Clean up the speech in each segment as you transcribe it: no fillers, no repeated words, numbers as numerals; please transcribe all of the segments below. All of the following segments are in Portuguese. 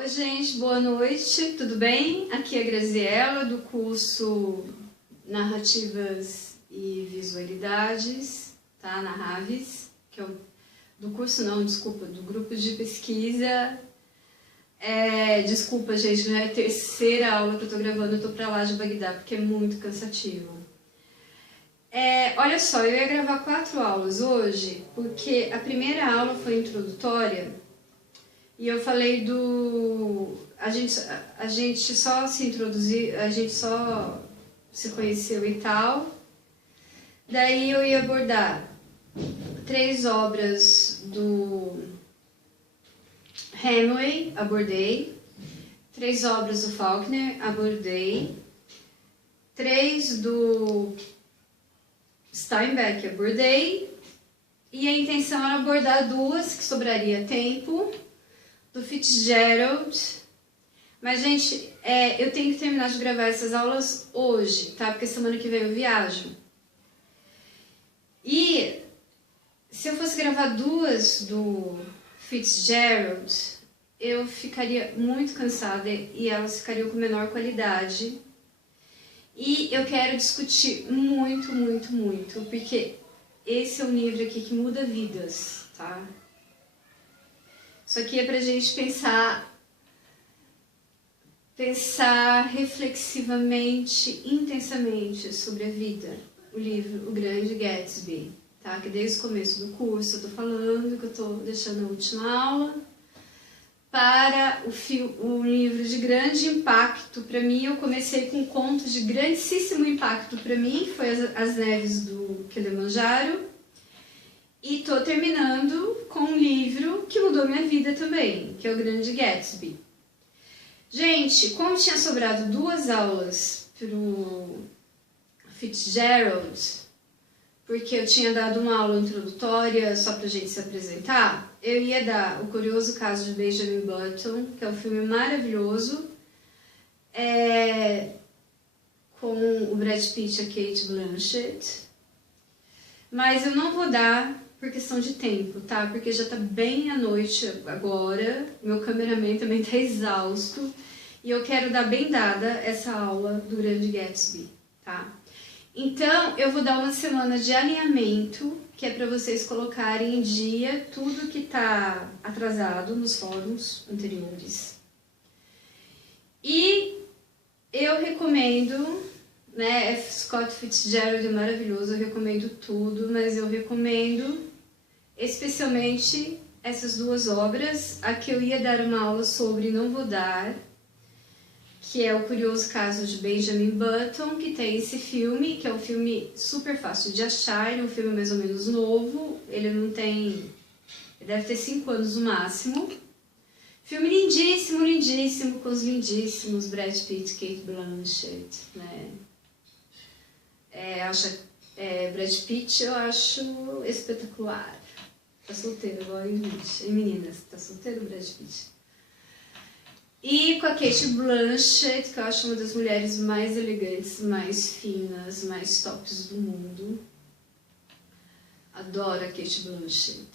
Oi gente, boa noite, tudo bem? Aqui é a Graziella do curso Narrativas e Visualidades, tá? Na Raves, que é do curso não, desculpa, do grupo de pesquisa. Desculpa gente, já é a terceira aula que eu tô gravando, eu tô pra lá de Bagdá, porque é muito cansativo. Olha só, eu ia gravar 4 aulas hoje, porque a primeira aula foi introdutória, e eu falei a gente só se introduziu, a gente só se conheceu e tal. Daí eu ia abordar 3 obras do Hemingway, abordei. 3 obras do Faulkner, abordei. 3 do Steinbeck, abordei. E a intenção era abordar 2, que sobraria tempo, do Fitzgerald. Mas, gente, eu tenho que terminar de gravar essas aulas hoje, tá? Porque semana que vem eu viajo. E se eu fosse gravar 2 do Fitzgerald, eu ficaria muito cansada e elas ficariam com menor qualidade. E eu quero discutir muito, muito, muito, porque esse é um livro aqui que muda vidas, tá? Isso aqui é pra gente pensar reflexivamente, intensamente sobre a vida. O livro O Grande Gatsby, tá? Que desde o começo do curso eu tô falando, que eu tô deixando a última aula, para o livro de grande impacto para mim. Eu comecei com um conto de grandíssimo impacto para mim, foi As Neves do Kilimanjaro. E tô terminando com um livro que mudou minha vida também, que é O Grande Gatsby. Gente, como tinha sobrado 2 aulas pro Fitzgerald, porque eu tinha dado uma aula introdutória só pra gente se apresentar, eu ia dar O Curioso Caso de Benjamin Button, que é um filme maravilhoso, com o Brad Pitt e a Cate Blanchett. Mas eu não vou dar por questão de tempo, tá? Porque já tá bem à noite agora, meu cameraman também tá exausto, e eu quero dar bem dada essa aula do Grande Gatsby, tá? Então, eu vou dar uma semana de alinhamento, que é para vocês colocarem em dia tudo que tá atrasado nos fóruns anteriores. E eu recomendo, né, Scott Fitzgerald é maravilhoso, eu recomendo tudo, mas eu recomendo especialmente essas 2 obras. A que eu ia dar uma aula sobre não vou dar, que é O Curioso Caso de Benjamin Button, que tem esse filme, que é um filme super fácil de achar, ele é um filme mais ou menos novo, ele deve ter 5 anos no máximo. Filme lindíssimo, lindíssimo, com os lindíssimos Brad Pitt, Cate Blanchett, né? Brad Pitt eu acho espetacular. Tá solteiro agora, hein, gente? E meninas, tá solteiro o Brad Pitt? E com a Cate Blanchett, que eu acho uma das mulheres mais elegantes, mais finas, mais tops do mundo. Adoro a Cate Blanchett.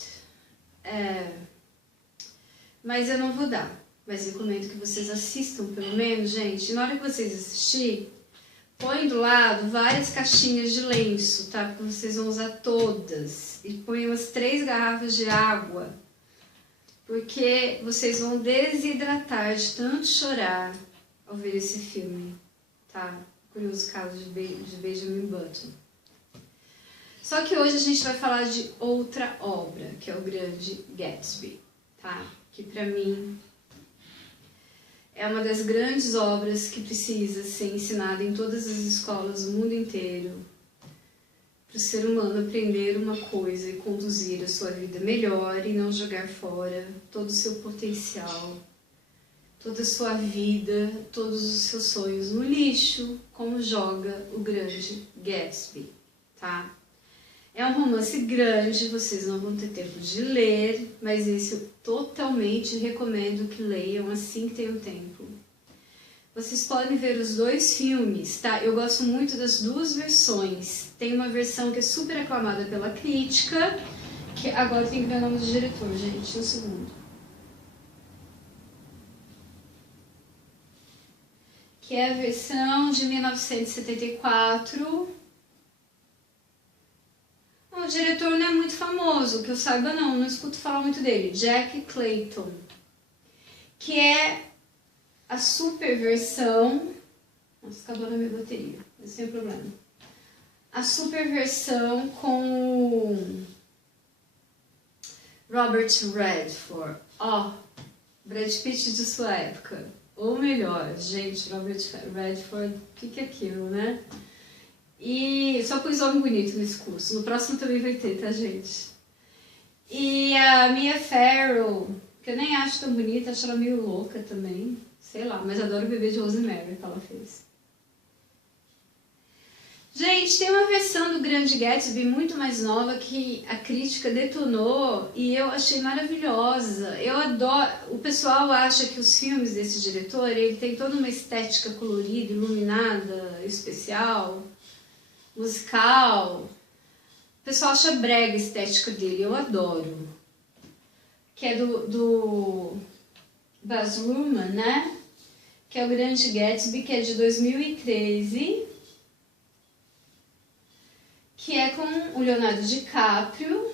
Mas eu não vou dar. Mas recomendo que vocês assistam, pelo menos, gente. Na hora que vocês assistirem, põe do lado várias caixinhas de lenço, tá? Porque vocês vão usar todas. E põe umas 3 garrafas de água. Porque vocês vão desidratar de tanto chorar ao ver esse filme, tá? Curioso Caso de Benjamin Button. Só que hoje a gente vai falar de outra obra, que é O Grande Gatsby, tá? Que pra mim é uma das grandes obras que precisa ser ensinada em todas as escolas do mundo inteiro, para o ser humano aprender uma coisa e conduzir a sua vida melhor e não jogar fora todo o seu potencial, toda a sua vida, todos os seus sonhos no lixo, como joga O Grande Gatsby, tá? É um romance grande, vocês não vão ter tempo de ler, mas esse eu totalmente recomendo que leiam assim que tenham tempo. Vocês podem ver os 2 filmes, tá? Eu gosto muito das 2 versões. Tem uma versão que é super aclamada pela crítica, que agora tem que ver o nome do diretor, gente, um segundo. que é a versão de 1974. O diretor não é muito famoso, que eu saiba não escuto falar muito dele. Jack Clayton, que é a super versão... Nossa, acabou na minha bateria, mas sem problema. A super versão com Robert Redford. Brad Pitt de sua época. Ou melhor, gente, Robert Redford, o que é aquilo, né? E só pus homem bonito nesse curso. No próximo também vai ter, tá, gente? E a Mia Farrow, que eu nem acho tão bonita, acho ela meio louca também. Sei lá, mas adoro o Bebê de Rosemary que ela fez. Gente, tem uma versão do Grande Gatsby muito mais nova que a crítica detonou e eu achei maravilhosa. Eu adoro... O pessoal acha que os filmes desse diretor, ele tem toda uma estética colorida, iluminada, especial, musical. O pessoal acha brega a estética dele, eu adoro. Que é do Baz Luhrmann, né? Que é o Grande Gatsby, que é de 2013. Que é com o Leonardo DiCaprio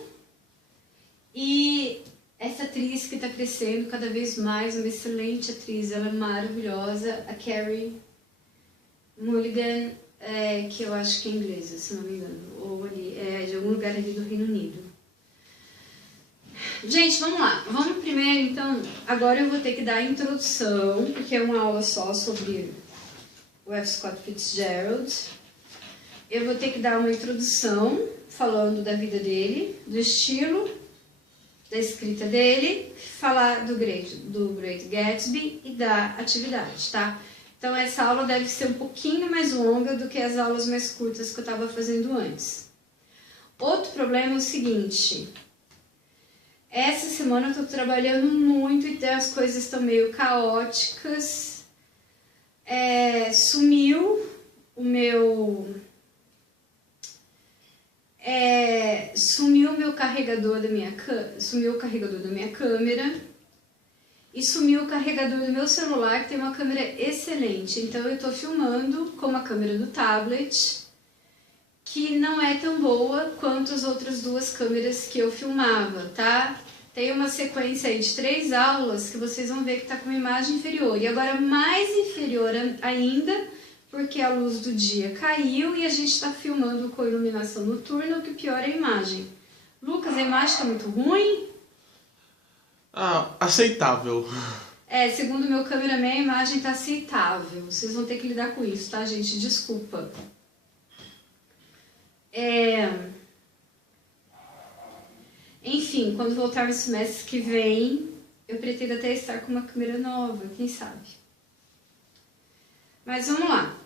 e essa atriz que está crescendo cada vez mais, uma excelente atriz, ela é maravilhosa, a Carey Mulligan, que eu acho que é inglesa, se não me engano, ou ali, de algum lugar ali do Reino Unido. Gente, vamos lá, vamos primeiro então, agora eu vou ter que dar a introdução, porque é uma aula só sobre o F. Scott Fitzgerald. Eu vou ter que dar uma introdução falando da vida dele, do estilo, da escrita dele, falar do Great Gatsby e da atividade, tá? Então essa aula deve ser um pouquinho mais longa do que as aulas mais curtas que eu estava fazendo antes. Outro problema é o seguinte, essa semana eu estou trabalhando muito e as coisas estão meio caóticas, sumiu o meu... sumiu o carregador da minha câmera e sumiu o carregador do meu celular, que tem uma câmera excelente. Então eu estou filmando com uma câmera do tablet, que não é tão boa quanto as outras duas câmeras que eu filmava, tá? Tem uma sequência aí de 3 aulas que vocês vão ver que está com uma imagem inferior. E agora mais inferior ainda, porque a luz do dia caiu e a gente está filmando com iluminação noturna, o que piora a imagem. Lucas, a imagem está muito ruim? Aceitável. Segundo o meu cameraman, a imagem está aceitável. Vocês vão ter que lidar com isso, tá, gente? Desculpa. Enfim, quando voltar no semestre que vem, eu pretendo até estar com uma câmera nova, quem sabe? Mas vamos lá.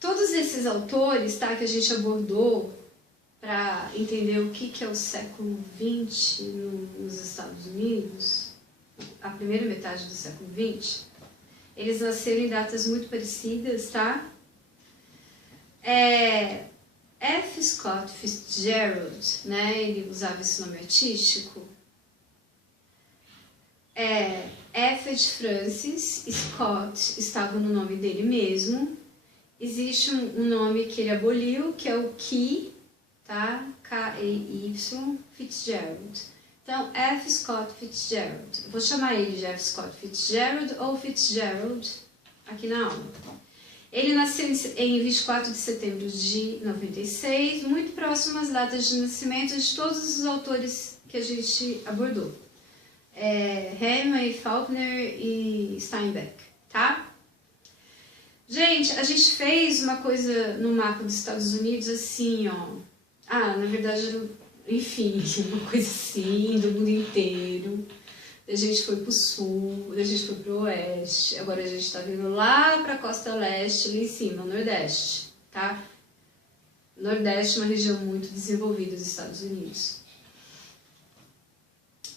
Todos esses autores, tá, que a gente abordou para entender o que é o século XX nos Estados Unidos, a primeira metade do século XX, eles nasceram em datas muito parecidas, tá? F. Scott Fitzgerald, né, ele usava esse nome artístico, F. Francis Scott estava no nome dele mesmo. Existe um nome que ele aboliu, que é o Key, tá? K-E-Y, Fitzgerald. Então, F. Scott Fitzgerald. Eu vou chamar ele de F. Scott Fitzgerald ou Fitzgerald aqui na aula. Ele nasceu em 24 de setembro de 96, muito próximo às datas de nascimento de todos os autores que a gente abordou. Hemingway, Faulkner e Steinbeck, tá? Gente, a gente fez uma coisa no mapa dos Estados Unidos assim, ó. Na verdade, enfim, uma coisa assim, do mundo inteiro. A gente foi pro sul, a gente foi pro oeste, agora a gente tá vindo lá pra costa leste, ali em cima, nordeste, tá? Nordeste é uma região muito desenvolvida dos Estados Unidos.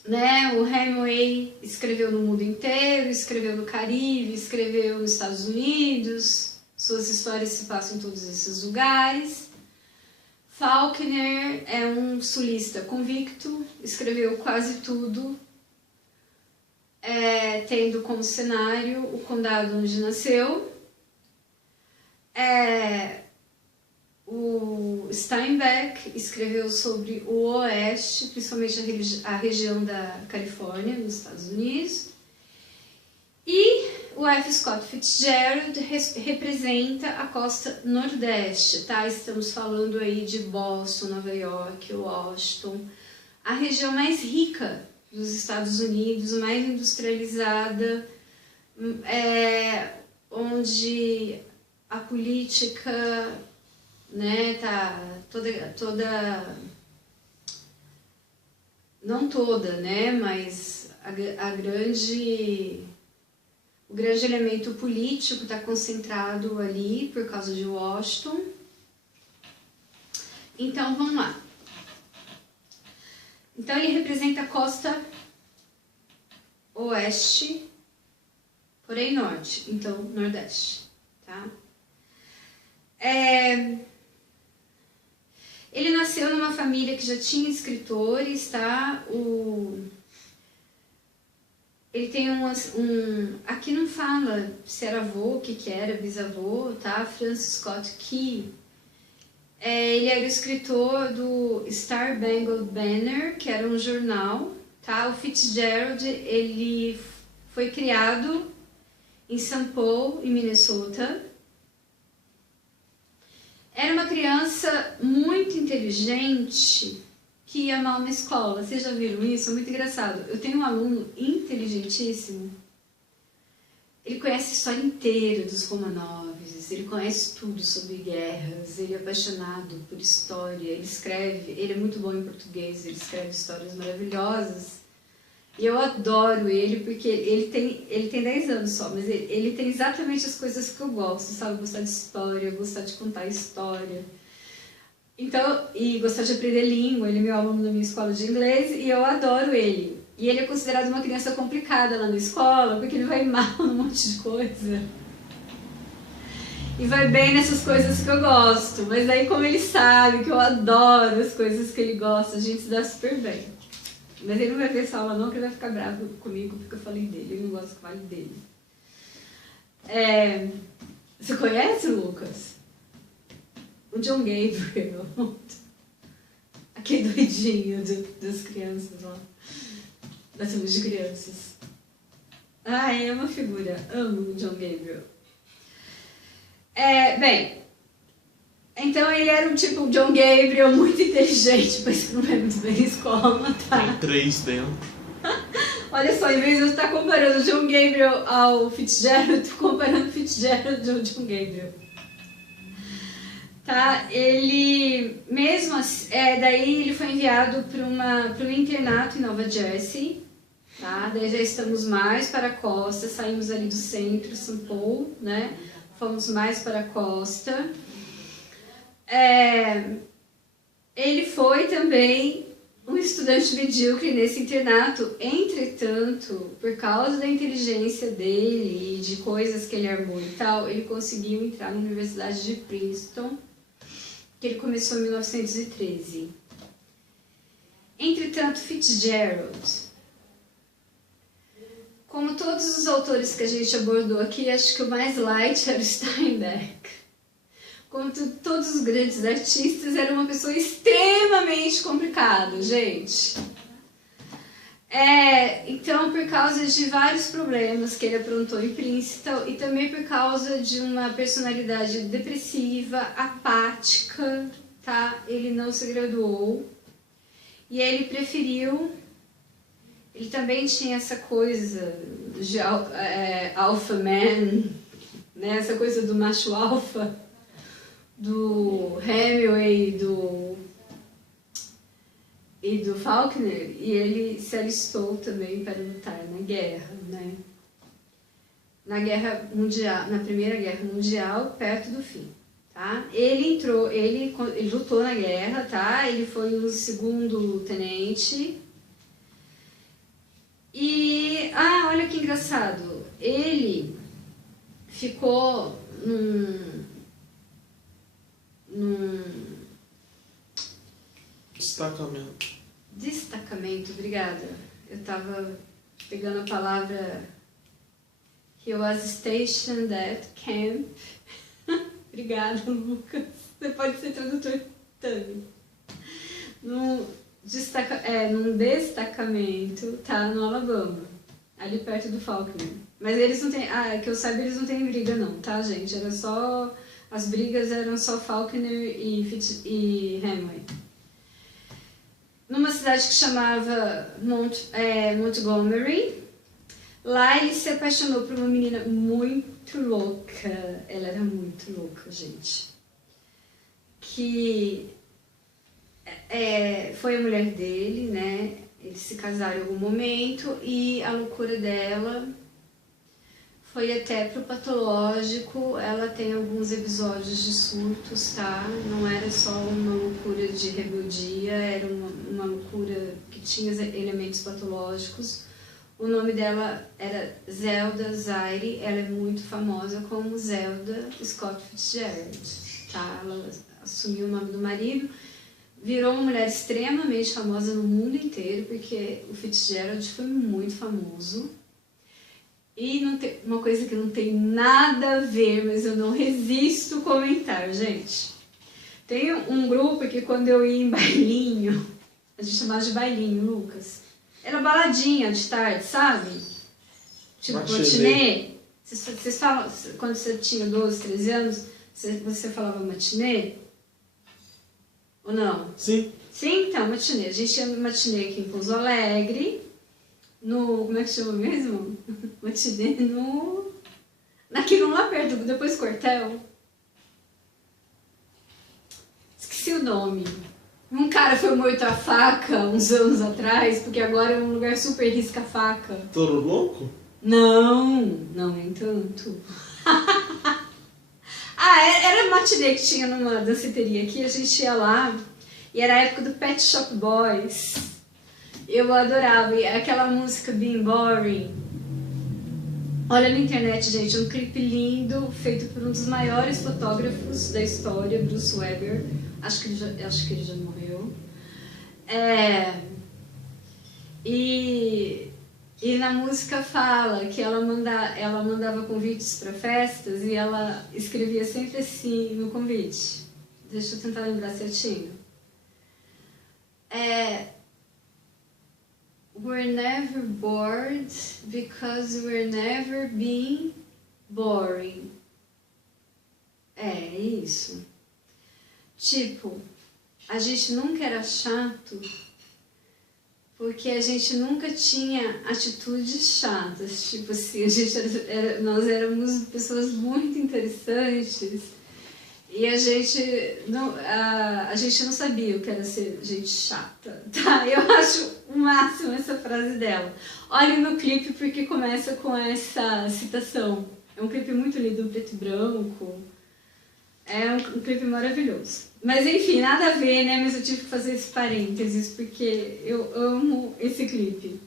Né? O Hemingway escreveu no mundo inteiro, escreveu no Caribe, escreveu nos Estados Unidos, suas histórias se passam em todos esses lugares. Faulkner é um sulista convicto, escreveu quase tudo tendo como cenário o condado onde nasceu. O Steinbeck escreveu sobre o Oeste, principalmente a região da Califórnia, nos Estados Unidos. E o F. Scott Fitzgerald representa a costa Nordeste, tá? Estamos falando aí de Boston, Nova York, Washington, a região mais rica dos Estados Unidos, mais industrializada, onde a política, né, tá toda não toda, né, mas o grande elemento político está concentrado ali por causa de Washington. Então vamos lá. Então ele representa a costa oeste, porém norte, então nordeste, tá? Ele nasceu numa família que já tinha escritores, tá? Ele tem aqui não fala se era avô, o que era, bisavô, tá? Francis Scott Key. Ele era o escritor do Star Spangled Banner, que era um jornal, tá? O Fitzgerald, ele foi criado em St. Paul, em Minnesota. Era uma criança muito inteligente que ia mal na escola. Vocês já viram isso? É muito engraçado. Eu tenho um aluno inteligentíssimo. Ele conhece a história inteira dos Romanoves, ele conhece tudo sobre guerras, ele é apaixonado por história, ele escreve, ele é muito bom em português, ele escreve histórias maravilhosas. E eu adoro ele porque ele tem 10 anos só, mas ele tem exatamente as coisas que eu gosto, sabe? Gostar de história, gostar de contar história. Então, e gostar de aprender língua, ele é meu aluno na minha escola de inglês e eu adoro ele. E ele é considerado uma criança complicada lá na escola, porque ele vai mal num monte de coisa. E vai bem nessas coisas que eu gosto. Mas aí, como ele sabe que eu adoro as coisas que ele gosta, a gente se dá super bem. Mas ele não vai ver essa aula não, que ele vai ficar bravo comigo porque eu falei dele. Ele não gosta que eu fale dele. Você conhece o Lucas? O John Gabriel. Aquele doidinho das crianças lá. Da turma de crianças. É uma figura. Amo o John Gabriel. Bem, então ele era um tipo John Gabriel muito inteligente, mas que não é muito bem na escola, tá? Tem 3 dentro. Olha só, em vez de eu estar comparando o John Gabriel ao Fitzgerald, eu estou comparando o Fitzgerald ao John Gabriel. Tá? Ele, mesmo assim, daí ele foi enviado para um internato em Nova Jersey. Tá? Daí já estamos mais para a costa, saímos ali do centro, São Paulo, né? Fomos mais para a costa. Ele foi também um estudante medíocre nesse internato, entretanto, por causa da inteligência dele e de coisas que ele armou e tal, ele conseguiu entrar na Universidade de Princeton, que ele começou em 1913. Entretanto, Fitzgerald, como todos os autores que a gente abordou aqui, acho que o mais light era o Steinbeck. Como todos os grandes artistas, era uma pessoa extremamente complicada, gente. Então, por causa de vários problemas que ele aprontou em Princeton e também por causa de uma personalidade depressiva, apática, tá? Ele não se graduou e ele preferiu. Ele também tinha essa coisa de alpha man, né? Essa coisa do macho alfa, do Hemingway e do Faulkner, e ele se alistou também para lutar na guerra, né? Na Guerra Mundial, na Primeira Guerra Mundial, perto do fim, tá? Ele lutou na guerra, tá? Ele foi o segundo tenente. E, olha que engraçado, ele ficou num Destacamento. Destacamento, obrigada. Eu tava pegando a palavra he was stationed at camp. Obrigada, Lucas. Você pode ser tradutor também. Num destacamento, tá? No Alabama. Ali perto do Faulkner. Mas eles não têm... que eu saiba, eles não têm briga não, tá, gente? Era só... As brigas eram só Faulkner e Hamway. Numa cidade que chamava Montgomery. Lá ele se apaixonou por uma menina muito louca. Ela era muito louca, gente. Que foi a mulher dele, né? Eles se casaram em algum momento e a loucura dela foi até pro patológico. Ela tem alguns episódios de surtos, tá? Não era só uma loucura de rebeldia, era uma loucura que tinha elementos patológicos. O nome dela era Zelda Zaire, ela é muito famosa como Zelda Scott Fitzgerald, tá? Ela assumiu o nome do marido, virou uma mulher extremamente famosa no mundo inteiro, porque o Fitzgerald foi muito famoso. E não tem, uma coisa que não tem nada a ver, mas eu não resisto a comentar, gente. Tem um grupo que quando eu ia em bailinho, a gente chamava de bailinho, Lucas. Era baladinha de tarde, sabe? Tipo, matinê. Vocês falam, quando você tinha 12, 13 anos, você falava matinê? Ou não? Sim. Sim, então, matinê. A gente ia no matinê aqui em Pouso Alegre, no... Como é que chama mesmo? Matinê no... Naquilo lá perto, depois do quartel. Esqueci o nome. Um cara foi morto a faca uns anos atrás, porque agora é um lugar super risca-faca. Touro Louco? Não, nem tanto. Era matinê que tinha numa danceteria aqui, a gente ia lá, e era a época do Pet Shop Boys. Eu adorava, e aquela música Being Boring. Olha na internet, gente, um clipe lindo, feito por um dos maiores fotógrafos da história, Bruce Weber. Acho que ele já morreu. E na música fala que ela mandava convites para festas e ela escrevia sempre assim no convite. Deixa eu tentar lembrar certinho. We're never bored because we're never being boring. É isso. Tipo, a gente nunca era chato porque a gente nunca tinha atitudes chatas. Tipo assim, nós éramos pessoas muito interessantes e a gente não sabia o que era ser gente chata, tá? Eu acho o máximo essa frase dela. Olhem no clipe porque começa com essa citação. É um clipe muito lindo, preto e branco. É um clipe maravilhoso. Mas enfim, nada a ver, né? Mas eu tive que fazer esse parênteses porque eu amo esse clipe.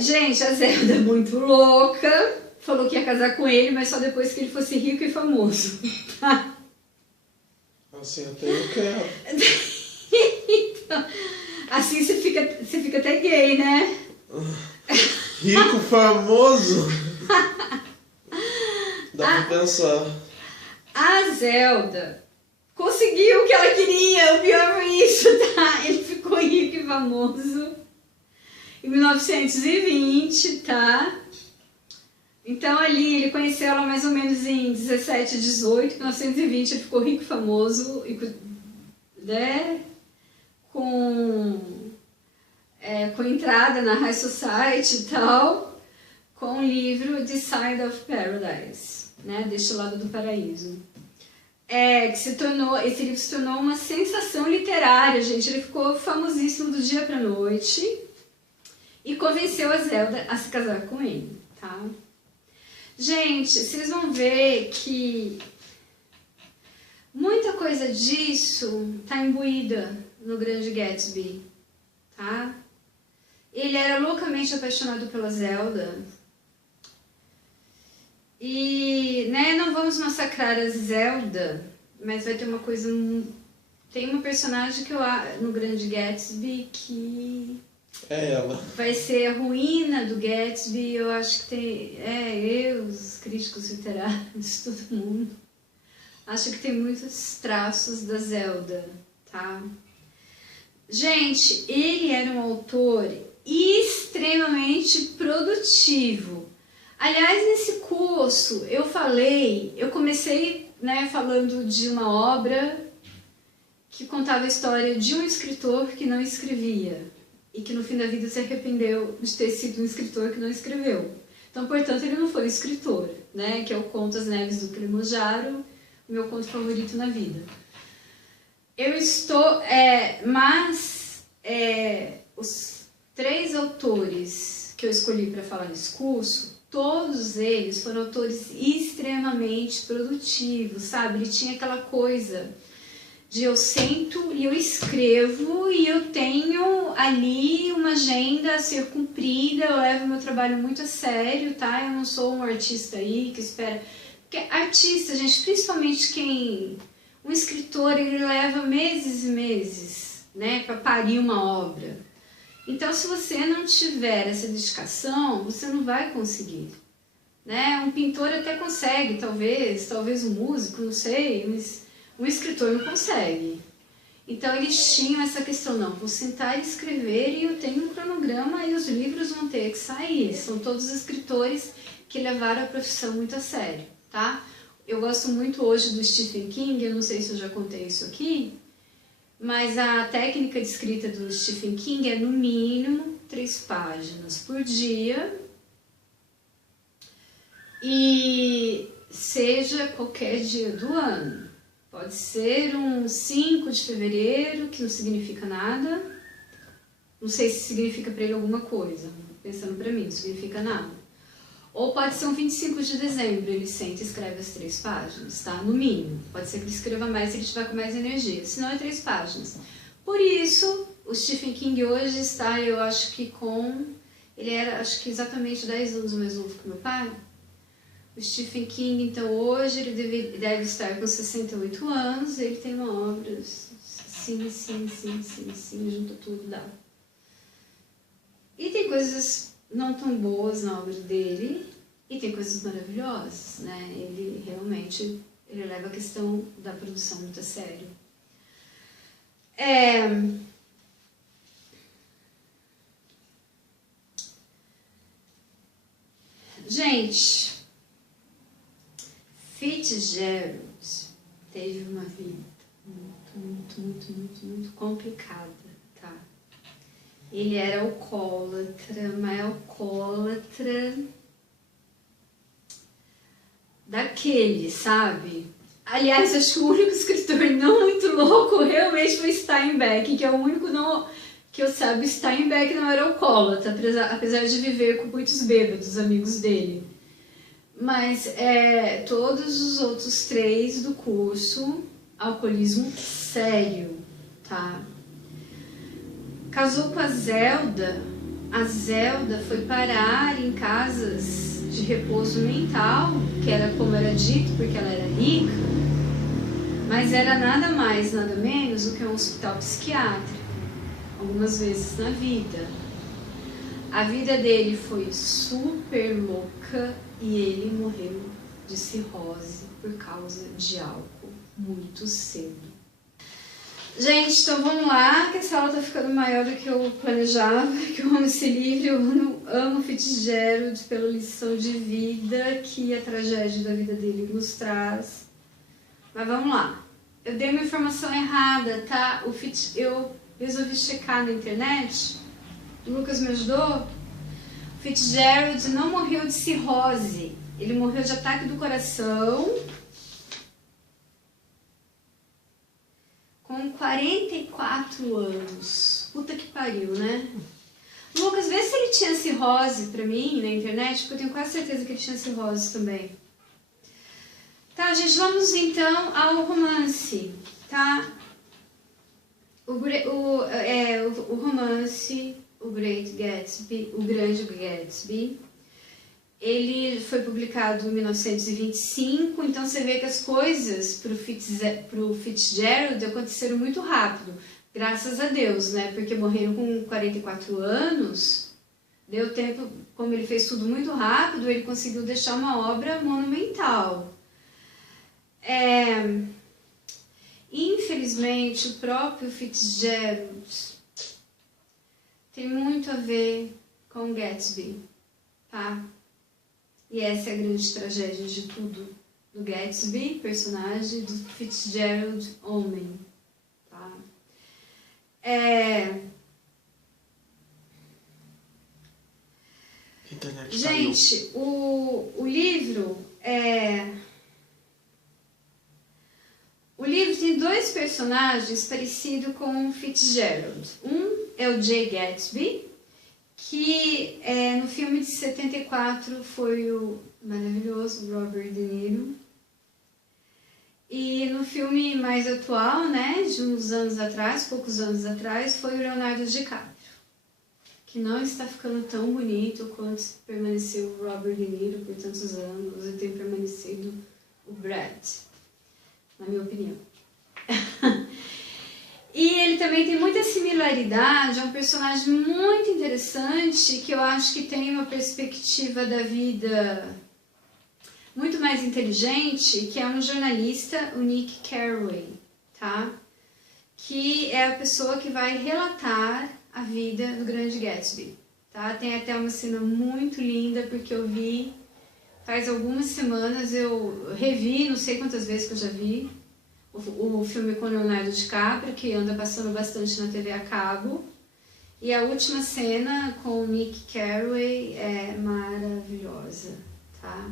Gente, a Zelda é muito louca. Falou que ia casar com ele, mas só depois que ele fosse rico e famoso. Tá? Assim até eu quero. Então, assim você fica até gay, né? Rico, famoso? Dá pra pensar. A Zelda conseguiu o que ela queria, o pior foi isso, tá? Ele ficou rico e famoso em 1920, tá? Então ali ele conheceu ela mais ou menos em 17, 18, 1920 ele ficou rico e famoso, né? Com entrada na High Society e tal, com o livro The Side of Paradise, né? Deste lado do paraíso. Esse livro se tornou uma sensação literária, gente. Ele ficou famosíssimo do dia pra noite e convenceu a Zelda a se casar com ele, tá? Gente, vocês vão ver que muita coisa disso tá imbuída no Grande Gatsby, tá? Ele era loucamente apaixonado pela Zelda. E, né, não vamos massacrar a Zelda, mas vai ter uma coisa... Tem uma personagem no Grande Gatsby que É ela. Vai ser a ruína do Gatsby. Eu acho que tem... os críticos literários, todo mundo. Acho que tem muitos traços da Zelda, tá? Gente, ele era um autor extremamente produtivo. Aliás, nesse curso eu comecei, né, falando de uma obra que contava a história de um escritor que não escrevia e que no fim da vida se arrependeu de ter sido um escritor que não escreveu. Então, portanto, ele não foi escritor, né, que é o Conto As Neves do Kilimanjaro, o meu conto favorito na vida. Os 3 autores que eu escolhi para falar nesse curso, todos eles foram autores extremamente produtivos, sabe? Ele tinha aquela coisa de eu sento e eu escrevo e eu tenho ali uma agenda a ser cumprida, eu levo meu trabalho muito a sério, tá? Eu não sou um artista aí que espera... Porque artista, gente, principalmente um escritor, ele leva meses e meses, né, para parir uma obra. Então, se você não tiver essa dedicação, você não vai conseguir, né? Um pintor até consegue, talvez um músico, não sei, mas um escritor não consegue. Então, eles tinham essa questão, não, vou sentar e escrever e eu tenho um cronograma e os livros vão ter que sair. São todos escritores que levaram a profissão muito a sério, tá? Eu gosto muito hoje do Stephen King, eu não sei se eu já contei isso aqui, mas a técnica de escrita do Stephen King é no mínimo 3 páginas por dia e seja qualquer dia do ano. Pode ser um 5 de fevereiro, que não significa nada, não sei se significa para ele alguma coisa, pensando para mim, não significa nada. Ou pode ser um 25 de dezembro, ele senta e escreve as 3 páginas, tá? No mínimo. Pode ser que ele escreva mais se ele estiver com mais energia, senão é 3 páginas. Por isso, o Stephen King hoje está, eu acho que ele era, acho que exatamente 10 anos mais novo que meu pai. O Stephen King, então, hoje, ele deve estar com 68 anos, ele tem uma obra, sim, junta tudo, dá. E tem coisas não tão boas na obra dele, e tem coisas maravilhosas, né? Ele realmente, ele leva a questão da produção muito a sério. Gente, Fitzgerald teve uma vida muito complicada, tá? Ele era alcoólatra, mas alcoólatra daquele, sabe? Aliás, acho que o único escritor não muito louco realmente foi Steinbeck, que é o único que eu saiba. Steinbeck não era alcoólatra, apesar de viver com muitos bêbados, amigos dele. Mas todos os outros 3 do curso, alcoolismo sério, tá? Casou com a Zelda foi parar em casas de repouso mental, que era como era dito, porque ela era rica, mas era nada mais, nada menos do que um hospital psiquiátrico, algumas vezes na vida. A vida dele foi super louca e ele morreu de cirrose por causa de álcool muito cedo. Gente, então vamos lá, que essa aula tá ficando maior do que eu planejava, que eu amo esse livro, eu amo Fitzgerald pela lição de vida que a tragédia da vida dele nos traz. Mas vamos lá. Eu dei uma informação errada, tá? Eu resolvi checar na internet, o Lucas me ajudou. O Fitzgerald não morreu de cirrose, ele morreu de ataque do coração com 44 anos. Puta que pariu, né? Lucas, vê se ele tinha cirrose pra mim na internet, porque eu tenho quase certeza que ele tinha cirrose também. Tá, gente, vamos então ao romance, tá? O romance, o Great Gatsby, o Grande Gatsby, ele foi publicado em 1925, então você vê que as coisas pro Fitzgerald aconteceram muito rápido. Graças a Deus, né? Porque morreram com 44 anos, deu tempo, como ele fez tudo muito rápido, ele conseguiu deixar uma obra monumental. Infelizmente, o próprio Fitzgerald tem muito a ver com Gatsby, tá? E essa é a grande tragédia de tudo. Do Gatsby, personagem, do Fitzgerald, homem, tá? Gente, o livro tem dois personagens parecidos com o Fitzgerald. Um é o Jay Gatsby, que no filme de 74 foi o maravilhoso Robert De Niro. E no filme mais atual, né, de uns anos atrás, poucos anos atrás, foi o Leonardo DiCaprio, que não está ficando tão bonito quanto permaneceu o Robert De Niro por tantos anos e tem permanecido o Brad, na minha opinião. E ele também tem muita similaridade, é um personagem muito interessante que eu acho que tem uma perspectiva da vida muito mais inteligente, que é um jornalista, o Nick Carraway, tá? Que é a pessoa que vai relatar a vida do Grande Gatsby, tá? Tem até uma cena muito linda, porque eu vi faz algumas semanas, eu revi, não sei quantas vezes que eu já vi, o filme com Leonardo DiCaprio, que anda passando bastante na TV a cabo, e a última cena com o Nick Carraway é maravilhosa, tá?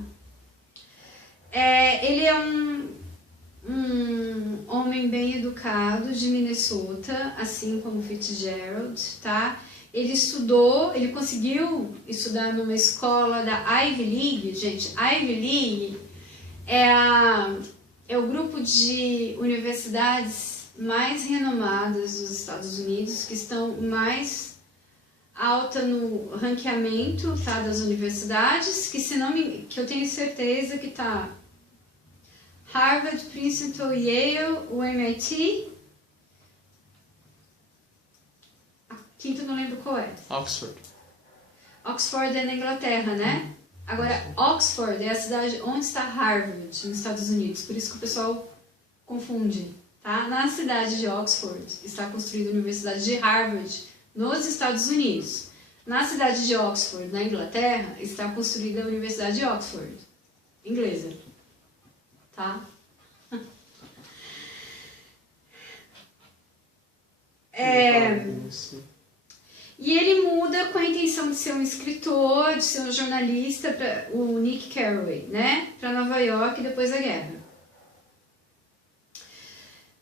Ele é um homem bem educado de Minnesota, assim como Fitzgerald, tá? Ele conseguiu estudar numa escola da Ivy League, gente. Ivy League é o grupo de universidades mais renomadas dos Estados Unidos, que estão mais alta no ranqueamento, tá, das universidades, que eu tenho certeza que tá Harvard, Princeton, Yale, o MIT. A quinta eu não lembro qual é. Oxford. Oxford é na Inglaterra, né? Agora, Oxford é a cidade onde está Harvard, nos Estados Unidos. Por isso que o pessoal confunde, tá? Na cidade de Oxford está construída a Universidade de Harvard, nos Estados Unidos. Na cidade de Oxford, na Inglaterra, está construída a Universidade de Oxford, inglesa. Tá? E ele muda com a intenção de ser um escritor, de ser um jornalista, o Nick Carraway, né? Para Nova York depois da guerra.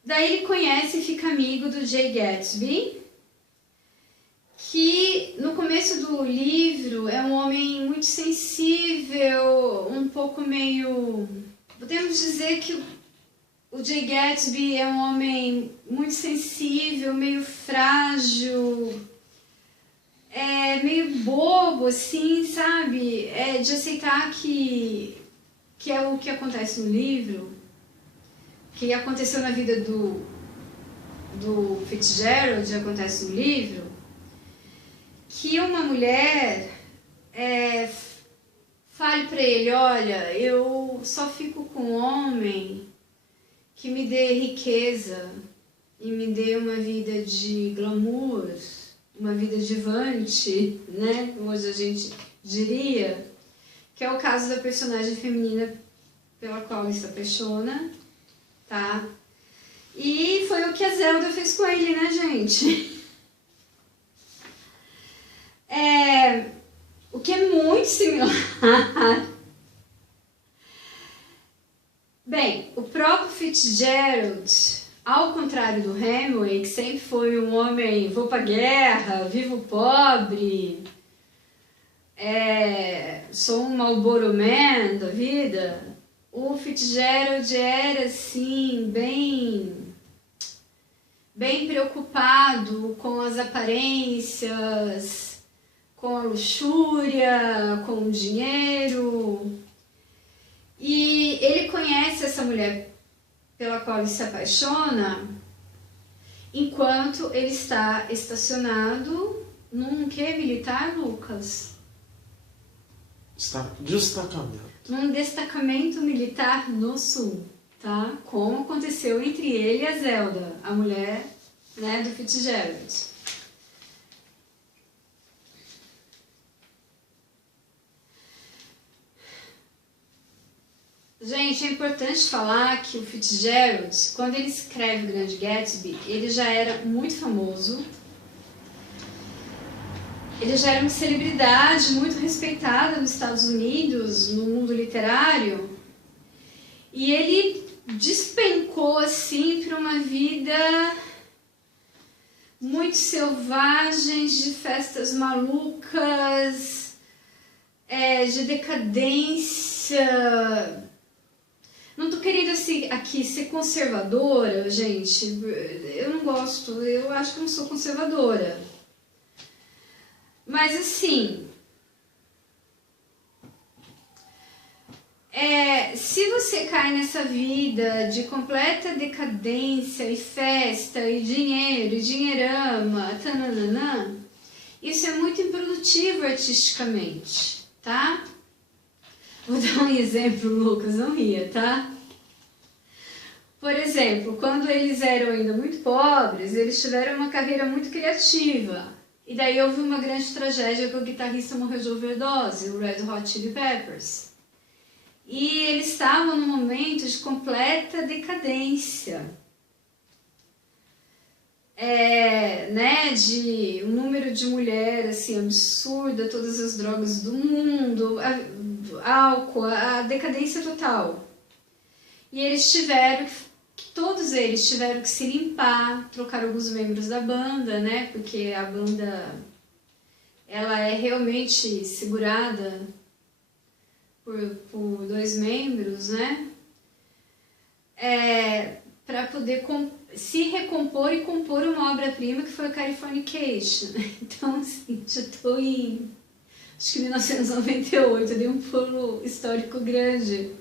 Daí ele conhece e fica amigo do Jay Gatsby, que no começo do livro é um homem muito sensível, um pouco meio... Podemos dizer que o Jay Gatsby é um homem muito sensível, meio frágil, meio bobo, assim, sabe? De aceitar que é o que acontece no livro, que aconteceu na vida do Fitzgerald, acontece no livro, que uma mulher fale para ele, olha, eu só fico com um homem que me dê riqueza e me dê uma vida de glamour, uma vida divante, né? Hoje a gente diria, que é o caso da personagem feminina pela qual ele se apaixona, tá? E foi o que a Zelda fez com ele, né, gente? O que é muito similar. Bem, o próprio Fitzgerald, ao contrário do Hemingway, que sempre foi um homem, vou pra guerra, vivo pobre, sou um Marlboro Man da vida, o Fitzgerald era, assim, bem preocupado com as aparências, com a luxúria, com o dinheiro. E ele conhece essa mulher pela qual ele se apaixona enquanto ele está estacionado num que militar, Lucas? Destacamento. Num destacamento militar no sul, tá? Como aconteceu entre ele e a Zelda, a mulher, né, do Fitzgerald. Gente, é importante falar que o Fitzgerald, quando ele escreve O Grande Gatsby, ele já era muito famoso. Ele já era uma celebridade muito respeitada nos Estados Unidos, no mundo literário. E ele despencou assim para uma vida muito selvagem, de festas malucas, de decadência. Não tô querendo assim, aqui ser conservadora, gente. Eu não gosto, eu acho que eu não sou conservadora. Mas assim, se você cai nessa vida de completa decadência e festa e dinheiro e dinheirama, tananana, isso é muito improdutivo artisticamente, tá? Vou dar um exemplo, Lucas, não ria, tá? Por exemplo, quando eles eram ainda muito pobres, eles tiveram uma carreira muito criativa. E daí houve uma grande tragédia que o guitarrista morreu de overdose, o Red Hot Chili Peppers. E eles estavam num momento de completa decadência. Né, de um número de mulheres assim, absurda, todas as drogas do mundo, álcool, a decadência total. E todos eles tiveram que se limpar, trocar alguns membros da banda, né? Porque a banda, ela é realmente segurada por 2 membros, né? Para poder se recompor e compor uma obra-prima que foi a Californication. Então, assim, já estou em, acho que 1998, eu dei um pulo histórico grande.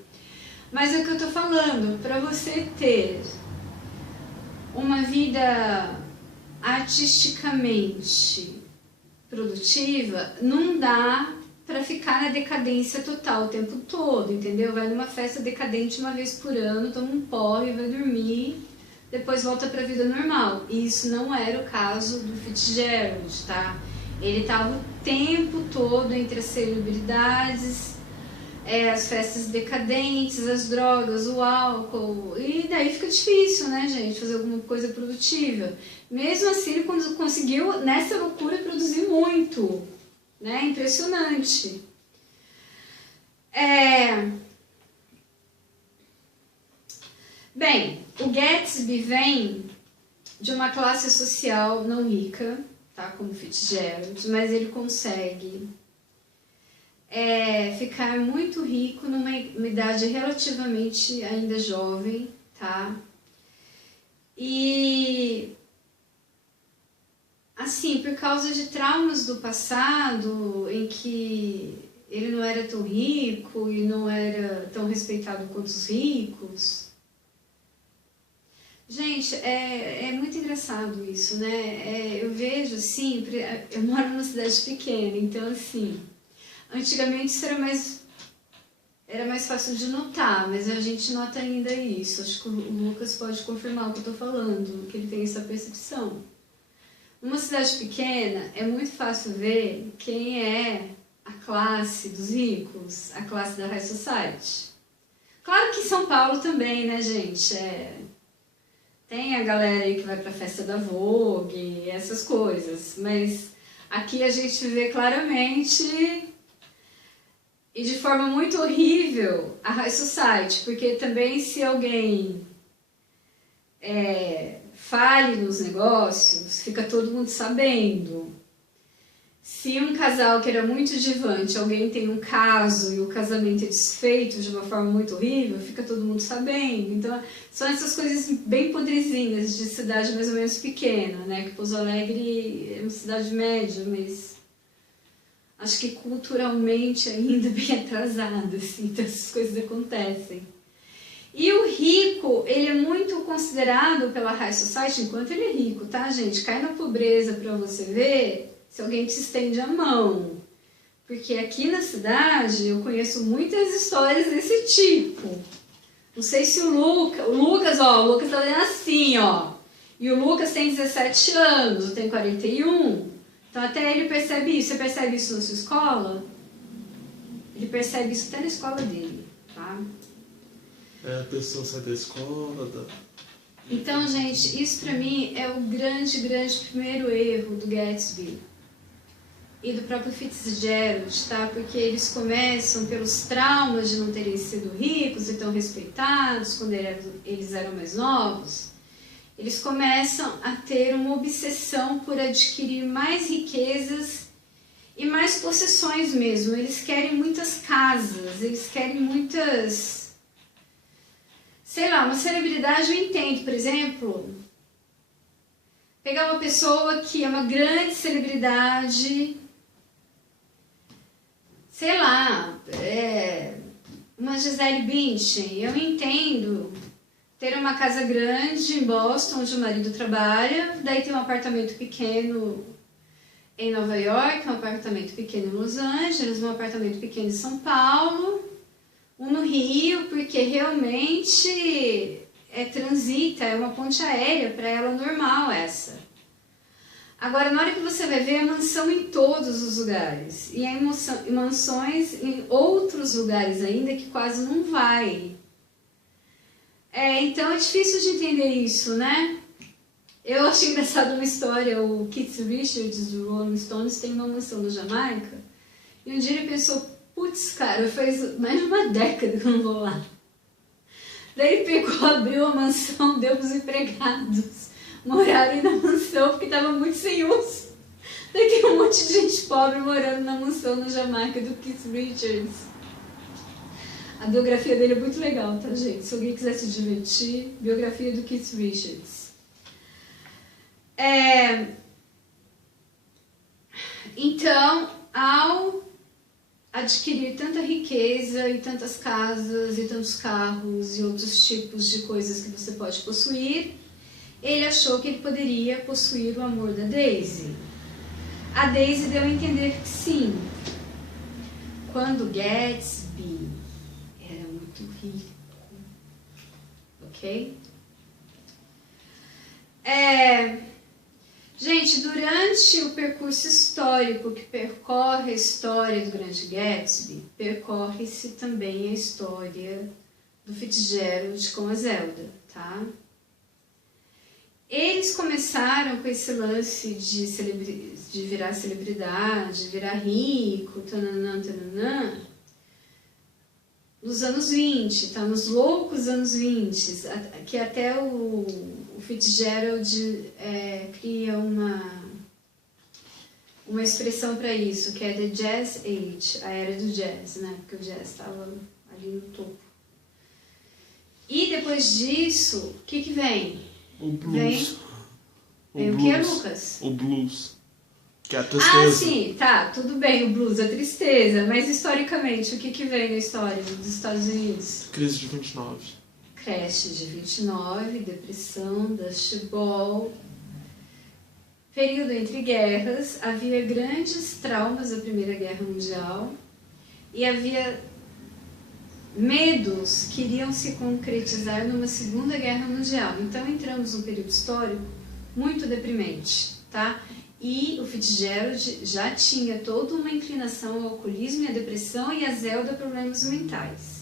Mas é o que eu tô falando, para você ter uma vida artisticamente produtiva, não dá para ficar na decadência total o tempo todo, entendeu? Vai numa festa decadente uma vez por ano, toma um porre, vai dormir, depois volta para a vida normal. E isso não era o caso do Fitzgerald, tá? Ele estava o tempo todo entre as celebridades, as festas decadentes, as drogas, o álcool, e daí fica difícil, né, gente, fazer alguma coisa produtiva. Mesmo assim, ele conseguiu, nessa loucura, produzir muito, né, impressionante. Bem, o Gatsby vem de uma classe social não rica, tá, como Fitzgerald, mas ele consegue ficar muito rico numa idade relativamente ainda jovem, tá? E assim, por causa de traumas do passado, em que ele não era tão rico e não era tão respeitado quanto os ricos. Gente, é muito engraçado isso, né? Eu vejo assim, eu moro numa cidade pequena, então assim, antigamente isso era mais fácil de notar, mas a gente nota ainda isso. Acho que o Lucas pode confirmar o que eu estou falando, que ele tem essa percepção. Numa cidade pequena, é muito fácil ver quem é a classe dos ricos, a classe da High Society. Claro que em São Paulo também, né, gente? Tem a galera aí que vai pra festa da Vogue, essas coisas, mas aqui a gente vê claramente e de forma muito horrível a High Society, porque também se alguém fale nos negócios, fica todo mundo sabendo. Se um casal que era muito divante, alguém tem um caso e o casamento é desfeito de uma forma muito horrível, fica todo mundo sabendo. Então, são essas coisas bem podrezinhas de cidade mais ou menos pequena, né? Que Pouso Alegre é uma cidade média, mas acho que culturalmente ainda bem atrasada, assim, então essas coisas acontecem. E o rico, ele é muito considerado pela High Society enquanto ele é rico, tá, gente? Cai na pobreza para você ver se alguém te estende a mão. Porque aqui na cidade eu conheço muitas histórias desse tipo. Não sei se o Lucas tá lendo assim, ó. E o Lucas tem 17 anos, eu tenho 41. Então até ele percebe isso. Você percebe isso na sua escola? Ele percebe isso até na escola dele, tá? A pessoa sai da escola. Então, gente, isso pra mim é o grande primeiro erro do Gatsby e do próprio Fitzgerald, tá? Porque eles começam pelos traumas de não terem sido ricos e tão respeitados quando eles eram mais novos. Eles começam a ter uma obsessão por adquirir mais riquezas e mais possessões mesmo. Eles querem muitas casas, eles querem muitas... Sei lá, uma celebridade eu entendo, por exemplo, pegar uma pessoa que é uma grande celebridade, sei lá, uma Gisele Bündchen, eu entendo ter uma casa grande em Boston, onde o marido trabalha, daí tem um apartamento pequeno em Nova York, um apartamento pequeno em Los Angeles, um apartamento pequeno em São Paulo, um no Rio, porque realmente transita, é uma ponte aérea para ela normal essa. Agora, na hora que você vai ver, é mansão em todos os lugares. E é mansões em outros lugares ainda que quase não vai. Então é difícil de entender isso, né? Eu achei engraçado uma história, o Keith Richards do Rolling Stones tem uma mansão na Jamaica. E um dia ele pensou, putz, cara, faz mais de uma década que eu não vou lá. Daí ele pegou, abriu a mansão, deu para os empregados morarem na mansão, porque estava muito sem uso. Daí tem um monte de gente pobre morando na mansão na Jamaica do Keith Richards. A biografia dele é muito legal, tá, gente? Se alguém quiser se divertir, biografia do Keith Richards. Então, ao adquirir tanta riqueza e tantas casas e tantos carros e outros tipos de coisas que você pode possuir, ele achou que ele poderia possuir o amor da Daisy. A Daisy deu a entender que sim. Quando Gatsby era muito rico, ok? Gente, durante o percurso histórico que percorre a história do Grande Gatsby, percorre-se também a história do Fitzgerald com a Zelda, tá? Eles começaram com esse lance de virar celebridade, virar rico, tananã, nos anos 20, tá? Nos loucos anos 20, que até o Fitzgerald cria uma expressão para isso, que é The Jazz Age, a era do jazz, né? Porque o jazz estava ali no topo. E depois disso, o que vem? O blues. Vem o que, Lucas? O blues. Que é a tristeza. Ah, sim, tá, tudo bem, o blues, a tristeza, mas historicamente, o que vem na história dos Estados Unidos? Crise de 29. Crash de 29, depressão, Dust Bowl, período entre guerras, havia grandes traumas da Primeira Guerra Mundial e havia medos que iriam se concretizar numa Segunda Guerra Mundial. Então entramos num período histórico muito deprimente, tá? E o Fitzgerald já tinha toda uma inclinação ao alcoolismo e à depressão, e a Zelda problemas mentais.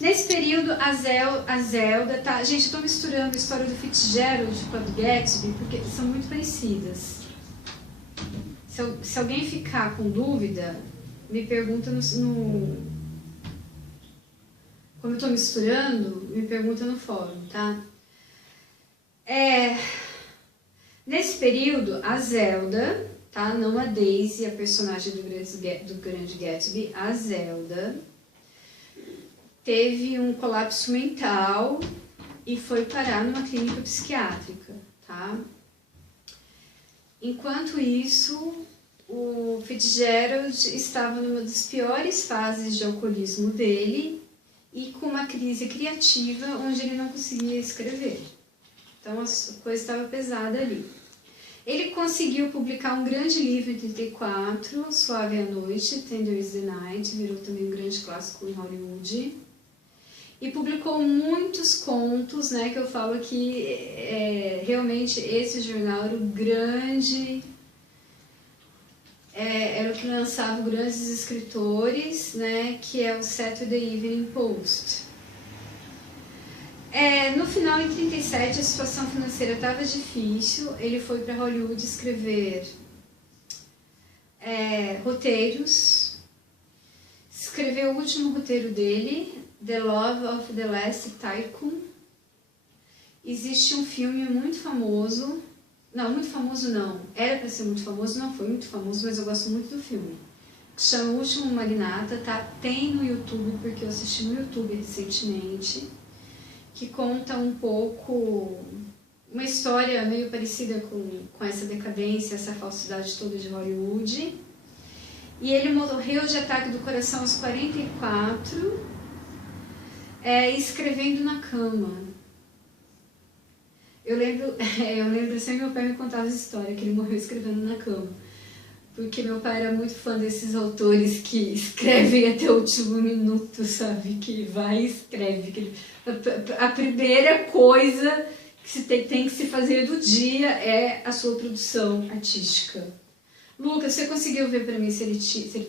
Nesse período, a Zelda tá... Gente, eu estou misturando a história do Fitzgerald com a do Gatsby, porque são muito parecidas. Se alguém ficar com dúvida, me pergunta Como eu estou misturando, me pergunta no fórum, tá? Nesse período, a Zelda, tá? Não a Daisy, a personagem do Grande Gatsby, a Zelda teve um colapso mental e foi parar numa clínica psiquiátrica, tá? Enquanto isso, o Fitzgerald estava numa das piores fases de alcoolismo dele e com uma crise criativa onde ele não conseguia escrever. Então a coisa estava pesada ali. Ele conseguiu publicar um grande livro em 1934, Suave à Noite, Tender is the Night, virou também um grande clássico em Hollywood. E publicou muitos contos, né, que eu falo que realmente esse jornal era o grande... era o que lançava grandes escritores, né, que é o Saturday Evening Post. No final, em 1937, a situação financeira estava difícil. Ele foi para Hollywood escrever roteiros. Escreveu o último roteiro dele, The Love of the Last Tycoon. Existe um filme muito famoso. Não, muito famoso não. Era para ser muito famoso, não foi muito famoso, mas eu gosto muito do filme. Que se chama O Último Magnata, tá? Tem no YouTube, porque eu assisti no YouTube recentemente. Que conta um pouco, uma história meio parecida com essa decadência, essa falsidade toda de Hollywood. E ele morreu de ataque do coração aos 44, escrevendo na cama. Eu lembro sempre meu pai me contava essa história, que ele morreu escrevendo na cama. Porque meu pai era muito fã desses autores que escrevem até o último minuto, sabe? Que vai e escreve. A primeira coisa que tem que se fazer do dia é a sua produção artística. Lucas, você conseguiu ver pra mim se ele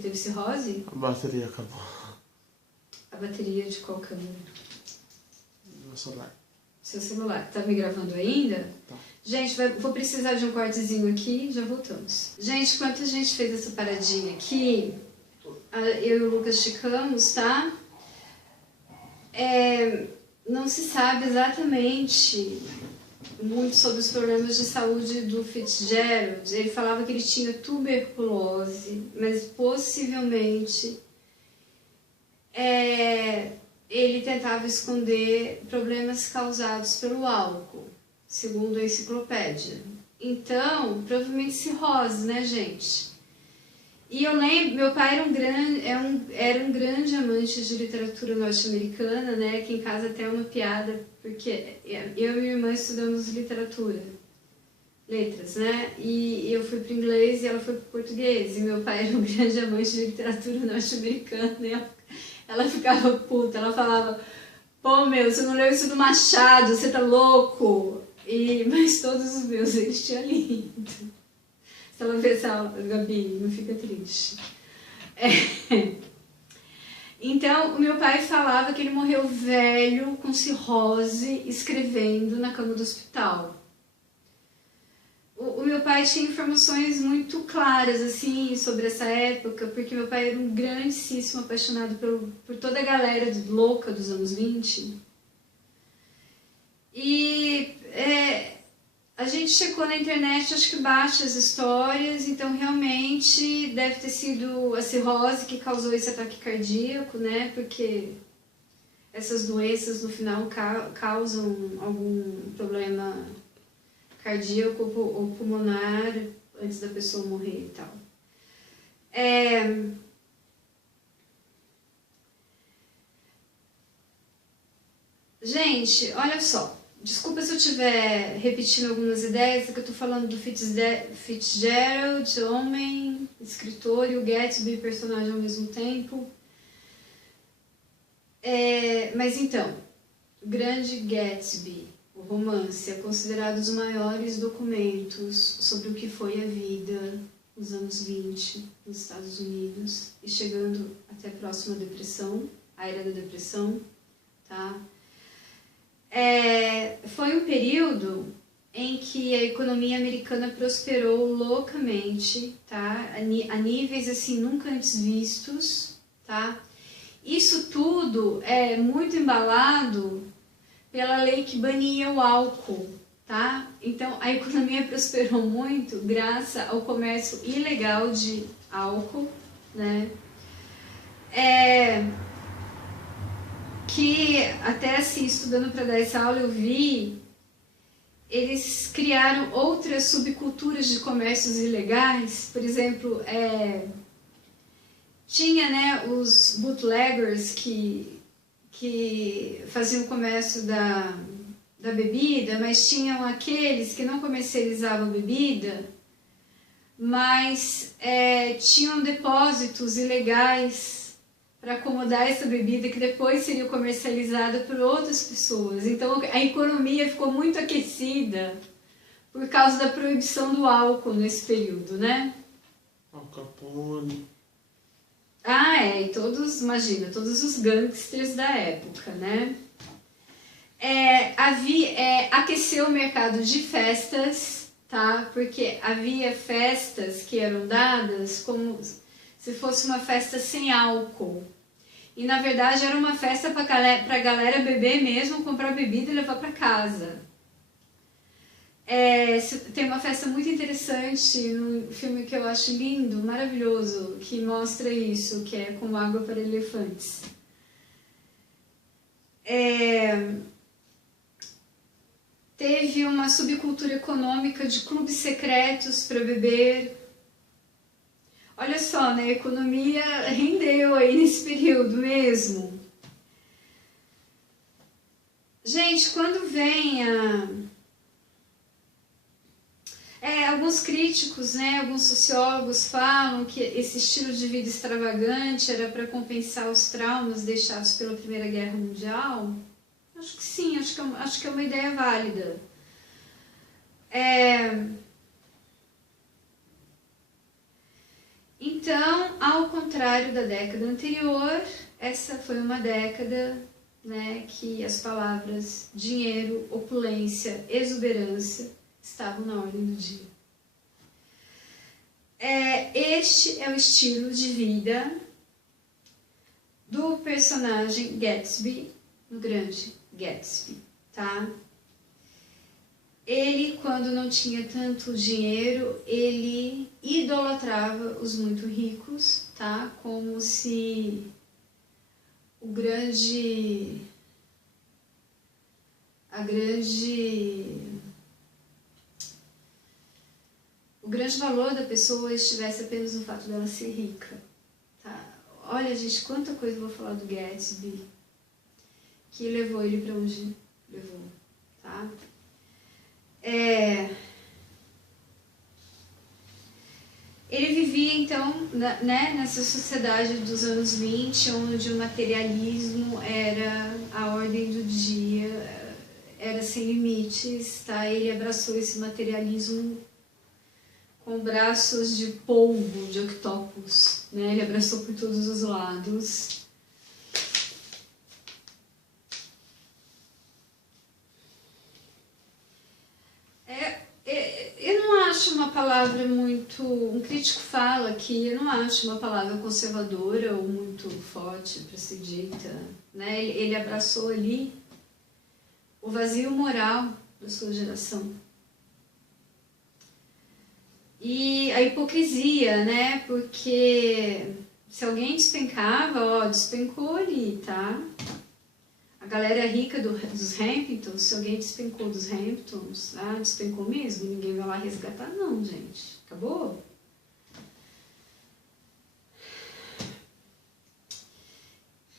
teve cirrose? A bateria acabou. A bateria de qual câmera? Meu celular. Seu celular. Tá me gravando ainda? Tá. Gente, vou precisar de um cortezinho aqui, já voltamos. Gente, enquanto a gente fez essa paradinha aqui, eu e o Lucas ficamos, tá? Não se sabe exatamente muito sobre os problemas de saúde do Fitzgerald. Ele falava que ele tinha tuberculose, mas possivelmente ele tentava esconder problemas causados pelo álcool, segundo a enciclopédia. Então, provavelmente cirrose, né, gente? E eu lembro, meu pai era um grande amante de literatura norte-americana, né? Que em casa até é uma piada, porque eu e minha irmã estudamos literatura, letras, né? E eu fui para o inglês e ela foi para o português. E meu pai era um grande amante de literatura norte-americana, né? Ela ficava puta, ela falava: pô, meu, você não leu isso do Machado, você tá louco? Mas todos os meus eles tinham lido. Se ela vê essa aula, Gabi, não fica triste. Então, o meu pai falava que ele morreu velho, com cirrose, escrevendo na cama do hospital. O meu pai tinha informações muito claras, assim, sobre essa época, porque meu pai era um grandíssimo apaixonado por toda a galera louca dos anos 20. E a gente checou na internet, acho que baixa as histórias, então realmente deve ter sido a cirrose que causou esse ataque cardíaco, né? Porque essas doenças no final causam algum problema cardíaco ou pulmonar antes da pessoa morrer e tal. Gente, olha só. Desculpa se eu estiver repetindo algumas ideias, é que eu estou falando do Fitzgerald, homem, escritor, e o Gatsby, personagem ao mesmo tempo. Mas então, o Grande Gatsby, o romance, é considerado um dos maiores documentos sobre o que foi a vida nos anos 20 nos Estados Unidos, e chegando até próximo à depressão, à era da depressão, tá? Foi um período em que a economia americana prosperou loucamente, tá? A níveis assim nunca antes vistos, tá? Isso tudo é muito embalado pela lei que bania o álcool, tá? Então a economia prosperou muito graças ao comércio ilegal de álcool, né? Que até assim, estudando para dar essa aula, eu vi eles criaram outras subculturas de comércios ilegais. Por exemplo, tinha, né, os bootleggers que faziam o comércio da bebida, mas tinham aqueles que não comercializavam bebida, mas tinham depósitos ilegais para acomodar essa bebida que depois seria comercializada por outras pessoas. Então a economia ficou muito aquecida por causa da proibição do álcool nesse período, né? Al Capone. E todos, imagina, todos os gangsters da época, né? Aqueceu o mercado de festas, tá? Porque havia festas que eram dadas como se fosse uma festa sem álcool. E na verdade era uma festa para a galera beber mesmo, comprar bebida e levar para casa. Tem uma festa muito interessante no filme que eu acho lindo, maravilhoso, que mostra isso, que é Com Água para Elefantes. Teve uma subcultura econômica de clubes secretos para beber. Olha só, né? A economia rendeu aí nesse período mesmo. Gente, quando vem alguns críticos, né, alguns sociólogos falam que esse estilo de vida extravagante era para compensar os traumas deixados pela Primeira Guerra Mundial. Acho que sim, acho que é uma ideia válida. Então, ao contrário da década anterior, essa foi uma década, né, que as palavras dinheiro, opulência, exuberância estavam na ordem do dia. Este é o estilo de vida do personagem Gatsby, no Grande Gatsby, tá? Ele, quando não tinha tanto dinheiro, ele idolatrava os muito ricos, tá? Como se o grande valor da pessoa estivesse apenas no fato dela ser rica, tá? Olha, gente, quanta coisa eu vou falar do Gatsby, que levou ele para onde levou, tá? Ele vivia, então, né, nessa sociedade dos anos 20, onde o materialismo era a ordem do dia, era sem limites, tá? Ele abraçou esse materialismo com braços de polvo, de octopus, né? Ele abraçou por todos os lados. Eu não acho uma palavra muito... Um crítico fala que eu não acho uma palavra conservadora ou muito forte para ser dita, né? Ele abraçou ali o vazio moral da sua geração. E a hipocrisia, né? Porque se alguém despencava, despencou ali, tá? A galera rica dos Hamptons, se alguém despencou dos Hamptons, despencou mesmo, ninguém vai lá resgatar não, gente. Acabou?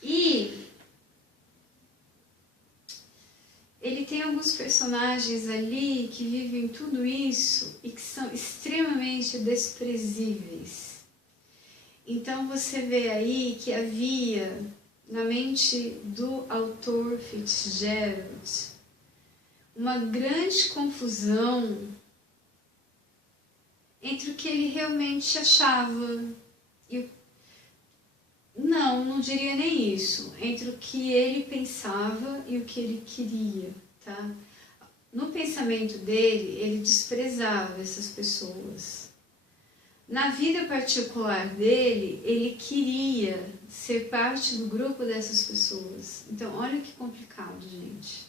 E ele tem alguns personagens ali que vivem tudo isso e que são extremamente desprezíveis. Então você vê aí que havia na mente do autor Fitzgerald uma grande confusão entre o que ele realmente achava e não diria nem isso, entre o que ele pensava e o que ele queria, tá? No pensamento dele, ele desprezava essas pessoas. Na vida particular dele, ele queria ser parte do grupo dessas pessoas. Então, olha que complicado, gente.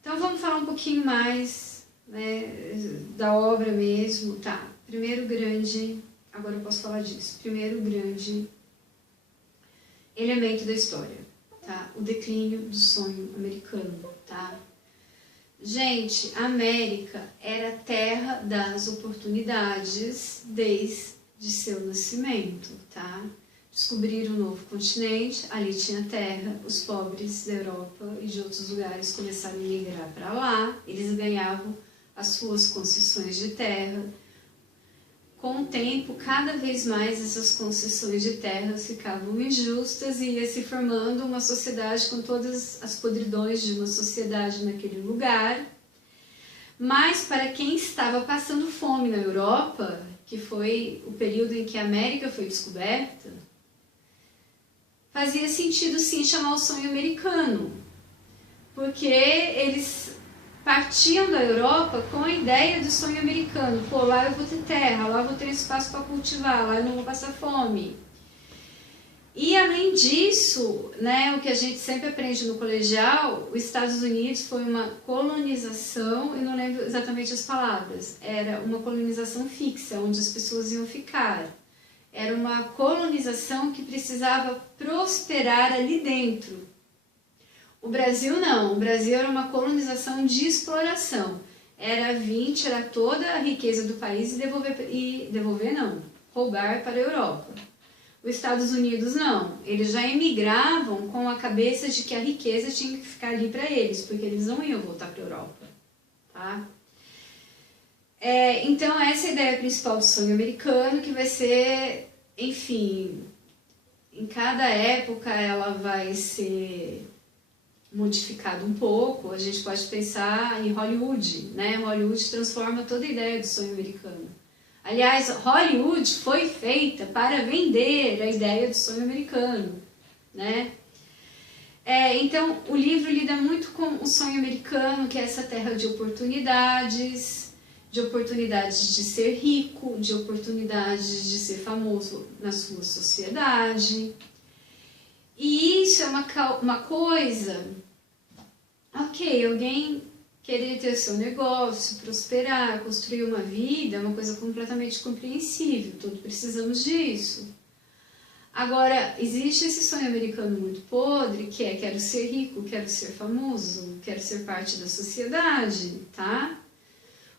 Então, vamos falar um pouquinho mais, né, da obra mesmo, tá? Primeiro grande, agora eu posso falar disso. Primeiro grande elemento da história, tá? o declínio do sonho americano, tá? Gente, a América era a terra das oportunidades desde seu nascimento, tá? Descobriram um novo continente, ali tinha terra, os pobres da Europa e de outros lugares começaram a migrar para lá, eles ganhavam as suas concessões de terra. Com o tempo, cada vez mais essas concessões de terras ficavam injustas e ia se formando uma sociedade com todas as podridões de uma sociedade naquele lugar. Mas para quem estava passando fome na Europa, que foi o período em que a América foi descoberta, fazia sentido sim chamar o sonho americano, porque eles partiam da Europa com a ideia do sonho americano. Pô, lá eu vou ter terra, lá eu vou ter espaço para cultivar, lá eu não vou passar fome. E além disso, né, o que a gente sempre aprende no colegial, os Estados Unidos foi uma colonização, eu não lembro exatamente as palavras, era uma colonização fixa, onde as pessoas iam ficar. Era uma colonização que precisava prosperar ali dentro. O Brasil não, o Brasil era uma colonização de exploração. Era vir, tirar toda a riqueza do país roubar para a Europa. Os Estados Unidos não, eles já emigravam com a cabeça de que a riqueza tinha que ficar ali para eles, porque eles não iam voltar para a Europa, tá? Então essa é a ideia principal do sonho americano, que vai ser, enfim, em cada época ela vai ser modificada um pouco. A gente pode pensar em Hollywood, né? Hollywood transforma toda a ideia do sonho americano. Aliás, Hollywood foi feita para vender a ideia do sonho americano, né? Então, o livro lida muito com o sonho americano, que é essa terra de oportunidades de ser rico, de oportunidades de ser famoso na sua sociedade. E isso é uma coisa, ok, alguém querer ter seu negócio, prosperar, construir uma vida, é uma coisa completamente compreensível, todos precisamos disso. Agora, existe esse sonho americano muito podre, que é quero ser rico, quero ser famoso, quero ser parte da sociedade, tá?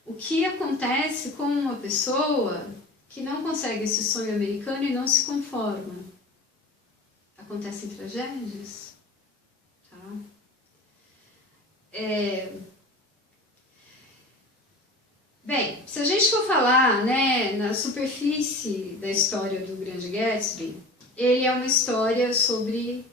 O que acontece com uma pessoa que não consegue esse sonho americano e não se conforma? Acontecem tragédias, tá? Bem, se a gente for falar, né, na superfície da história do Grande Gatsby, ele é uma história sobre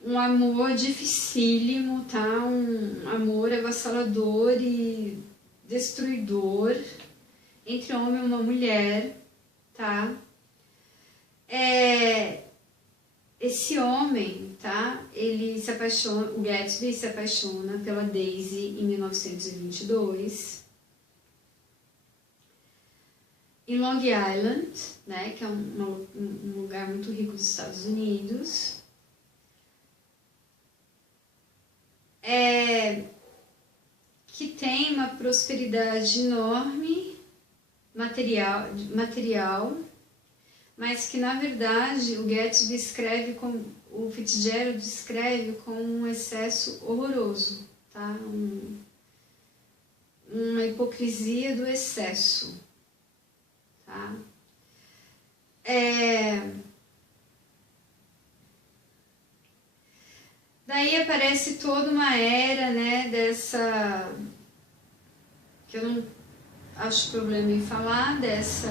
um amor dificílimo, tá? Um amor avassalador e destruidor entre um homem e uma mulher, tá? Esse homem, tá? Ele se apaixona, o Gatsby se apaixona pela Daisy em 1922. Em Long Island, né, que é um lugar muito rico dos Estados Unidos. Que tem uma prosperidade enorme, material, mas que na verdade o Gatsby o Fitzgerald descreve como um excesso horroroso, tá? Uma hipocrisia do excesso, tá? Daí aparece toda uma era, né, que eu não acho problema em falar, desse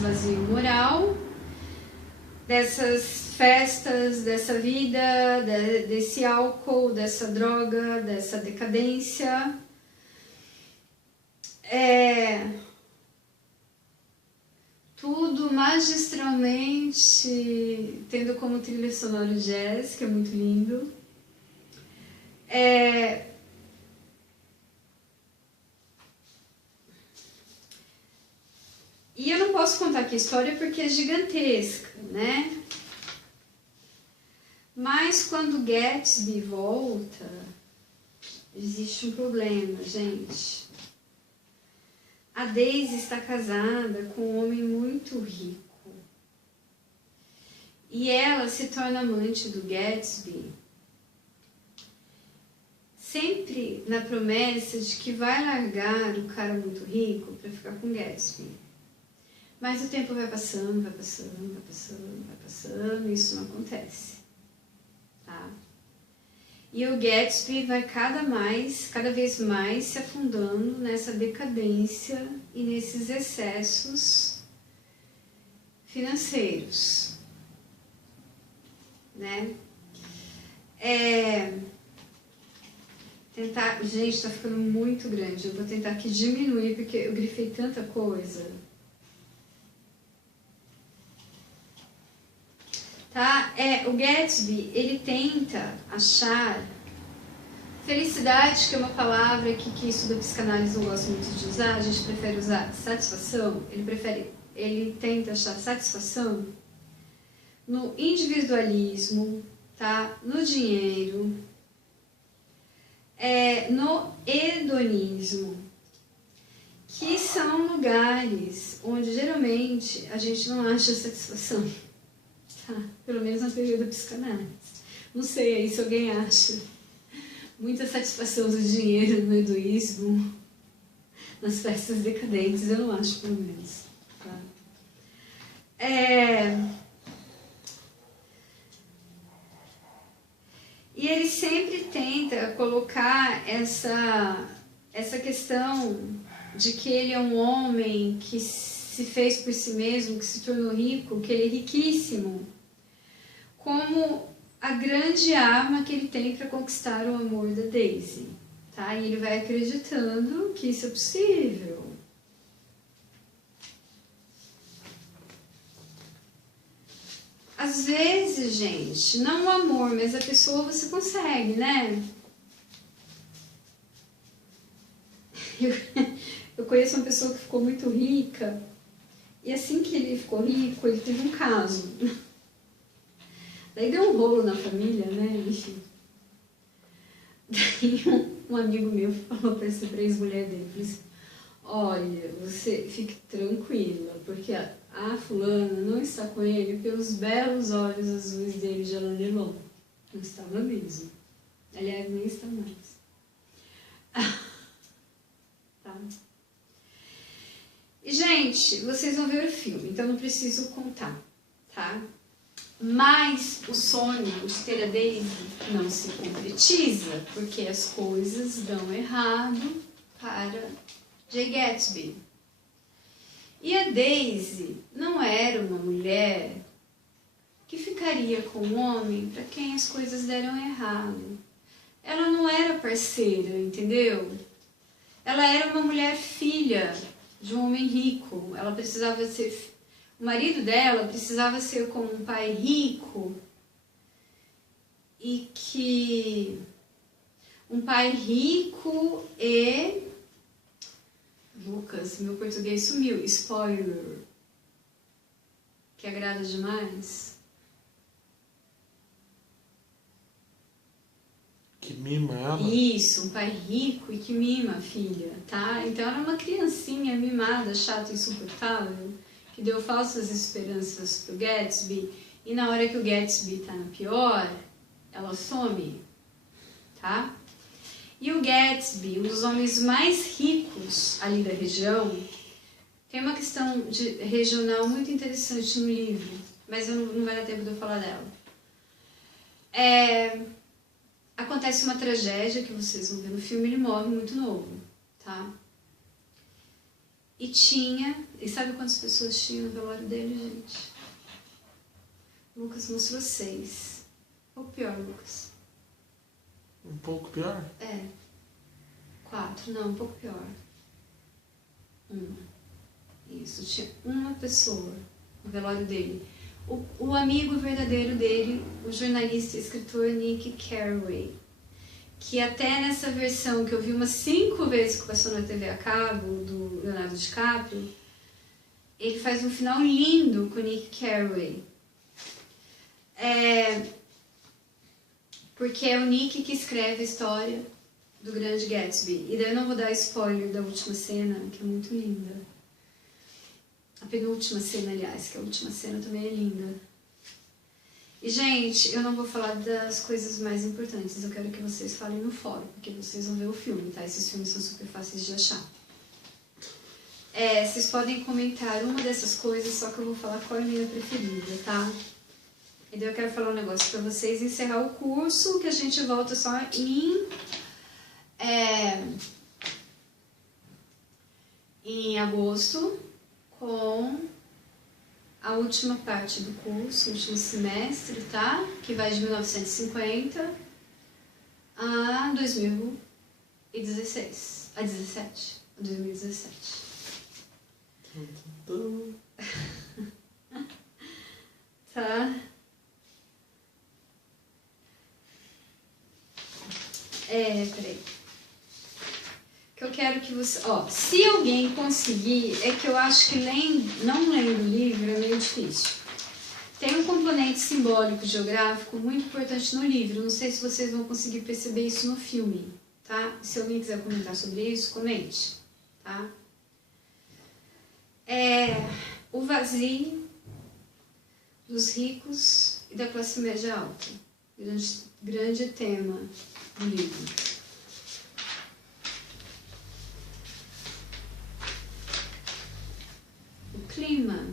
vazio moral, dessas festas, dessa vida, desse álcool, dessa droga, dessa decadência. Tudo magistralmente tendo como trilha sonora jazz, que é muito lindo. E eu não posso contar aqui a história porque é gigantesca, né? Mas quando Gatsby volta, existe um problema, gente. A Daisy está casada com um homem muito rico. E ela se torna amante do Gatsby sempre na promessa de que vai largar o cara muito rico para ficar com Gatsby. Mas o tempo vai passando, vai passando, vai passando, vai passando, e isso não acontece. Tá? E o Gatsby vai cada vez mais se afundando nessa decadência e nesses excessos financeiros, né? Gente, tá ficando muito grande. Eu vou tentar aqui diminuir porque eu grifei tanta coisa. Tá? O Gatsby, ele tenta achar felicidade, que é uma palavra que estuda psicanálise não gosta muito de usar, a gente prefere usar satisfação, ele tenta achar satisfação no individualismo, tá? No dinheiro, no hedonismo, que são lugares onde geralmente a gente não acha satisfação. Tá, pelo menos na teoria da psicanálise. Não sei aí se alguém acha muita satisfação do dinheiro no egoísmo, nas festas decadentes. Eu não acho, pelo menos. Tá? E ele sempre tenta colocar essa questão de que ele é um homem que se fez por si mesmo, que se tornou rico, que ele é riquíssimo, como a grande arma que ele tem para conquistar o amor da Daisy, tá? E ele vai acreditando que isso é possível. Às vezes, gente, não o amor, mas a pessoa você consegue, né? Eu conheço uma pessoa que ficou muito rica. E assim que ele ficou rico, ele teve um caso. Daí deu um rolo na família, né? Enfim. Daí um amigo meu falou para essa ex-mulher dele, falou assim, olha, você fique tranquila, porque a fulana não está com ele pelos belos olhos azuis dele de Alain Delon. Não estava mesmo. Aliás, nem está mais. Tá? E, gente, vocês vão ver o filme, então não preciso contar, tá? Mas o sonho de ter a Daisy não se concretiza, porque as coisas dão errado para Jay Gatsby. E a Daisy não era uma mulher que ficaria com um homem para quem as coisas deram errado. Ela não era parceira, entendeu? Ela era uma mulher filha de um homem rico. Ela precisava ser... O marido dela precisava ser como um pai rico e que... Um pai rico e... Lucas, meu português sumiu. Spoiler. Que agrada demais. Que mima ela. Isso, um pai rico e que mima a filha, tá? Então ela é uma criancinha mimada, chata, insuportável, que deu falsas esperanças pro Gatsby, e na hora que o Gatsby tá na pior, ela some, tá? E o Gatsby, um dos homens mais ricos ali da região, tem uma questão regional muito interessante no livro, mas não vai dar tempo de eu falar dela. Acontece uma tragédia que vocês vão ver no filme, ele morre muito novo, tá? E sabe quantas pessoas tinham no velório dele, gente? Lucas mostrou 6. Ou pior, Lucas? Um pouco pior? 4, não, um pouco pior. 1. Isso, tinha uma pessoa no velório dele. O amigo verdadeiro dele, o jornalista e escritor Nick Carraway, que até nessa versão que eu vi umas 5 vezes que passou na TV a cabo, do Leonardo DiCaprio, ele faz um final lindo com o Nick Carraway. Porque é o Nick que escreve a história do grande Gatsby. E daí eu não vou dar spoiler da última cena, que é muito linda. A penúltima cena, aliás, que a última cena também é linda. E, gente, eu não vou falar das coisas mais importantes, eu quero que vocês falem no fórum, porque vocês vão ver o filme, tá? Esses filmes são super fáceis de achar. Vocês podem comentar uma dessas coisas, só que eu vou falar qual é a minha preferida, tá? E daí eu quero falar um negócio pra vocês, encerrar o curso, que a gente volta só em agosto, com a última parte do curso, o último semestre, tá? Que vai de 1950 a 2016, a 2017. Tá? Peraí. Que eu quero que você... se alguém conseguir, é que eu acho que não lendo o livro é meio difícil. Tem um componente simbólico geográfico muito importante no livro. Não sei se vocês vão conseguir perceber isso no filme, tá? Se alguém quiser comentar sobre isso, comente, tá? O vazio dos ricos e da classe média alta. Grande tema do livro. O clima,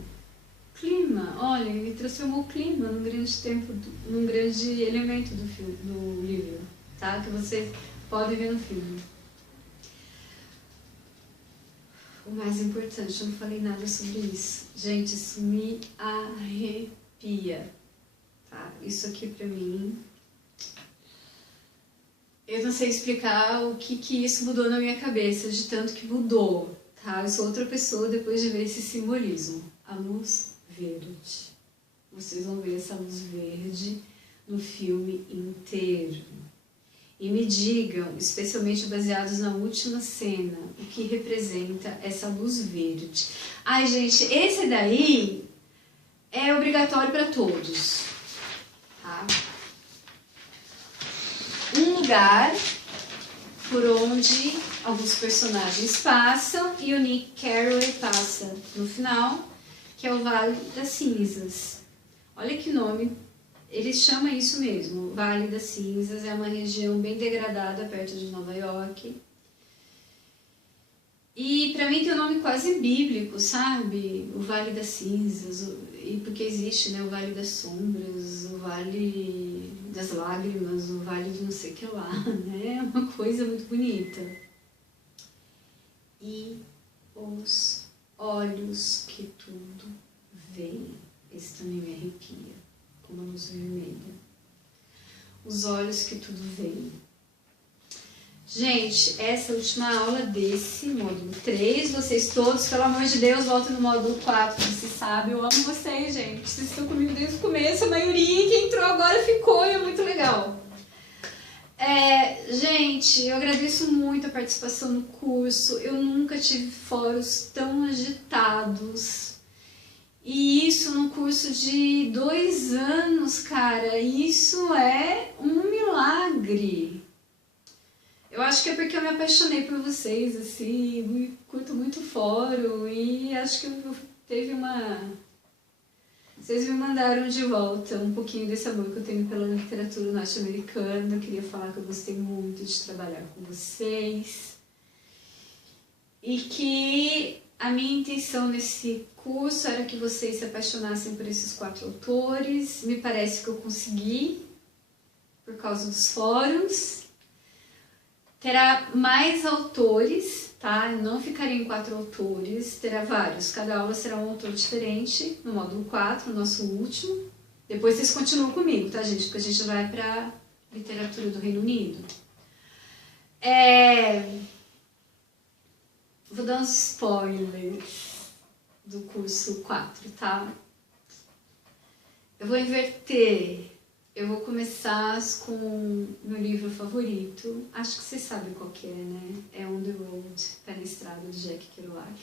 olha, ele transformou o clima num grande elemento do livro, tá? Que vocês podem ver no filme. O mais importante, eu não falei nada sobre isso. Gente, isso me arrepia, tá? Isso aqui pra mim... Eu não sei explicar o que isso mudou na minha cabeça, de tanto que mudou, tá? Eu sou outra pessoa depois de ver esse simbolismo. A luz verde. Vocês vão ver essa luz verde no filme inteiro. E me digam, especialmente baseados na última cena, o que representa essa luz verde. Ai, gente, esse daí é obrigatório para todos, tá? Um lugar por onde alguns personagens passam e o Nick Carraway passa no final, que é o Vale das Cinzas. Olha que nome, ele chama isso mesmo, Vale das Cinzas, é uma região bem degradada perto de Nova York. E pra mim tem um nome quase bíblico, sabe? O Vale das Cinzas, e porque existe, né, o Vale das Sombras, o Vale das Lágrimas, o Vale de não sei o que lá, né? É uma coisa muito bonita. E os olhos que tudo veem, esse também me arrepia, como a luz vermelha. Os olhos que tudo veem. Gente, essa é a última aula desse módulo 3. Vocês todos, pelo amor de Deus, voltem no módulo 4. Vocês sabem, eu amo vocês, gente. Vocês estão comigo desde o começo. A maioria que entrou agora ficou e é muito legal. Gente, eu agradeço muito a participação no curso. Eu nunca tive fóruns tão agitados. E isso num curso de 2 anos, cara. Isso é um milagre. Eu acho que é porque eu me apaixonei por vocês, assim, curto muito fórum e acho que teve uma... Vocês me mandaram de volta um pouquinho desse amor que eu tenho pela literatura norte-americana. Eu queria falar que eu gostei muito de trabalhar com vocês. E que a minha intenção nesse curso era que vocês se apaixonassem por esses 4 autores. Me parece que eu consegui, por causa dos fóruns. Terá mais autores, tá? Eu não ficaria em 4 autores, terá vários. Cada aula será um autor diferente, no módulo 4, o nosso último. Depois vocês continuam comigo, tá, gente? Porque a gente vai para literatura do Reino Unido. Vou dar uns spoilers do curso 4, tá? Eu vou inverter. Eu vou começar com meu livro favorito. Acho que vocês sabem qual que é, né? É On the Road, Pé na Estrada, de Jack Kerouac.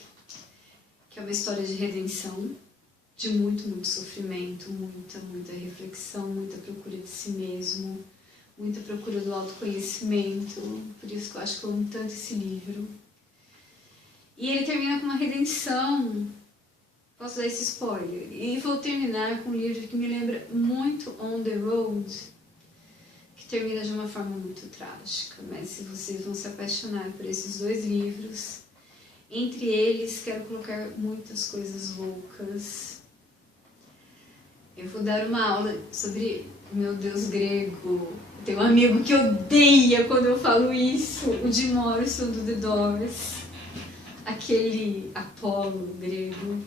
Que é uma história de redenção, de muito sofrimento, muita reflexão, muita procura de si mesmo, muita procura do autoconhecimento. Por isso que eu acho que eu amo tanto esse livro. E ele termina com uma redenção Posso dar esse spoiler? E vou terminar com um livro que me lembra muito On the Road, que termina de uma forma muito trágica, mas se vocês vão se apaixonar por esses dois livros, entre eles quero colocar muitas coisas loucas. Eu vou dar uma aula sobre o meu deus grego. Tem um amigo que odeia quando eu falo isso, o Jim Morrison do The Doors, aquele Apolo grego.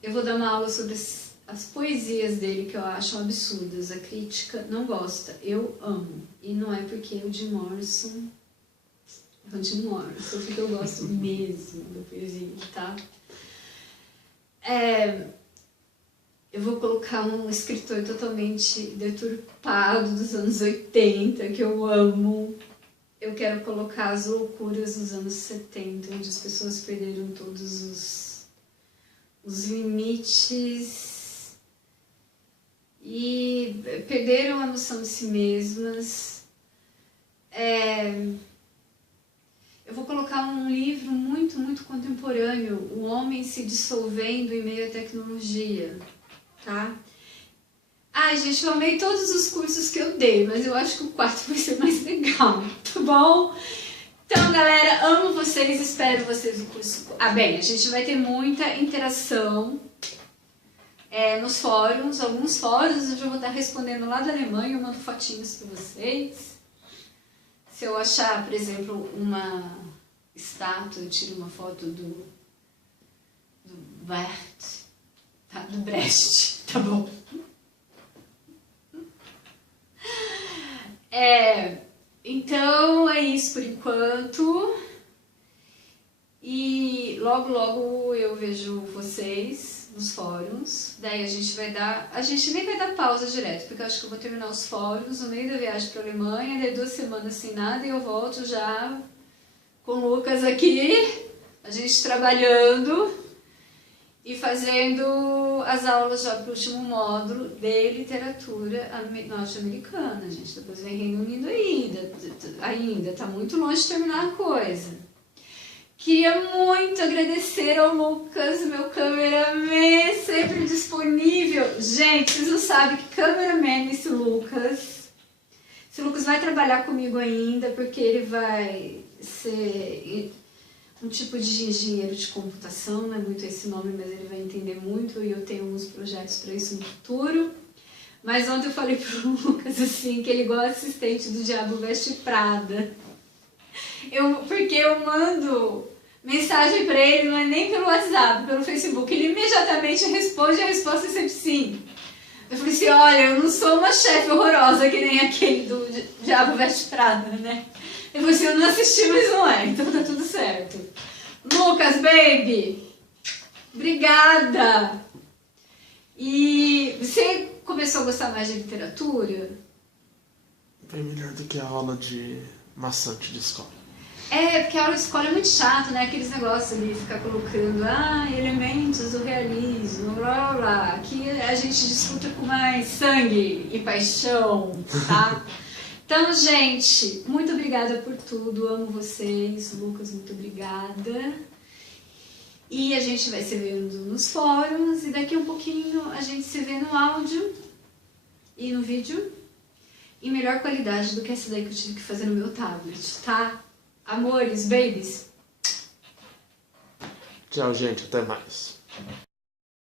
Eu vou dar uma aula sobre as poesias dele, que eu acho absurdas. A crítica não gosta, eu amo. E não é porque o Jim Morrison é o Jim Morrison, porque eu gosto mesmo da poesia, tá? Eu vou colocar um escritor totalmente deturpado dos anos 80, que eu amo. Eu quero colocar as loucuras dos anos 70, onde as pessoas perderam todos os limites e perderam a noção de si mesmas. Eu vou colocar um livro muito, muito contemporâneo, O Homem se Dissolvendo em Meio à Tecnologia, tá? Ai, gente, eu amei todos os cursos que eu dei, mas eu acho que o quarto vai ser mais legal, tá bom? Então, galera, amo vocês, espero vocês no curso. Bem, a gente vai ter muita interação nos fóruns, alguns fóruns eu já vou estar respondendo lá da Alemanha, eu mando fotinhos para vocês. Se eu achar, por exemplo, uma estátua, eu tiro uma foto do Brecht, tá? Do Brecht, tá bom? Então é isso por enquanto. E logo, logo eu vejo vocês nos fóruns. Daí a gente nem vai dar pausa direto, porque eu acho que eu vou terminar os fóruns no meio da viagem para a Alemanha, daí 2 semanas sem nada e eu volto já com o Lucas aqui, a gente trabalhando e fazendo as aulas já para o último módulo de literatura norte-americana. Gente, depois vem Reino Unido ainda, tá muito longe de terminar a coisa. Queria muito agradecer ao Lucas, meu cameraman, sempre disponível. Gente, vocês não sabem que cameraman é esse Lucas. Esse Lucas vai trabalhar comigo ainda, porque ele vai ser um tipo de engenheiro de computação, não é muito esse nome, mas ele vai entender muito e eu tenho alguns projetos para isso no futuro. Mas ontem eu falei pro Lucas assim, que ele igual assistente do Diabo Veste Prada. Porque eu mando mensagem para ele, não é nem pelo WhatsApp, pelo Facebook, ele imediatamente responde, a resposta é sempre sim. Eu falei assim, olha, eu não sou uma chefe horrorosa que nem aquele do Diabo Veste Prada, né? Eu falei assim, eu não assisti, mas não é, então tá tudo certo. Lucas, baby, obrigada! E você começou a gostar mais de literatura? Bem melhor do que a aula de maçante de escola. Porque a aula de escola é muito chato, né? Aqueles negócios ali, ficar colocando elementos do realismo, blá blá blá. Aqui a gente discuta com mais sangue e paixão, tá? Então, gente, muito obrigada por tudo, amo vocês. Lucas, muito obrigada. E a gente vai se vendo nos fóruns e daqui a um pouquinho a gente se vê no áudio e no vídeo em melhor qualidade do que essa daí que eu tive que fazer no meu tablet, tá? Amores, babies. Tchau, gente. Até mais.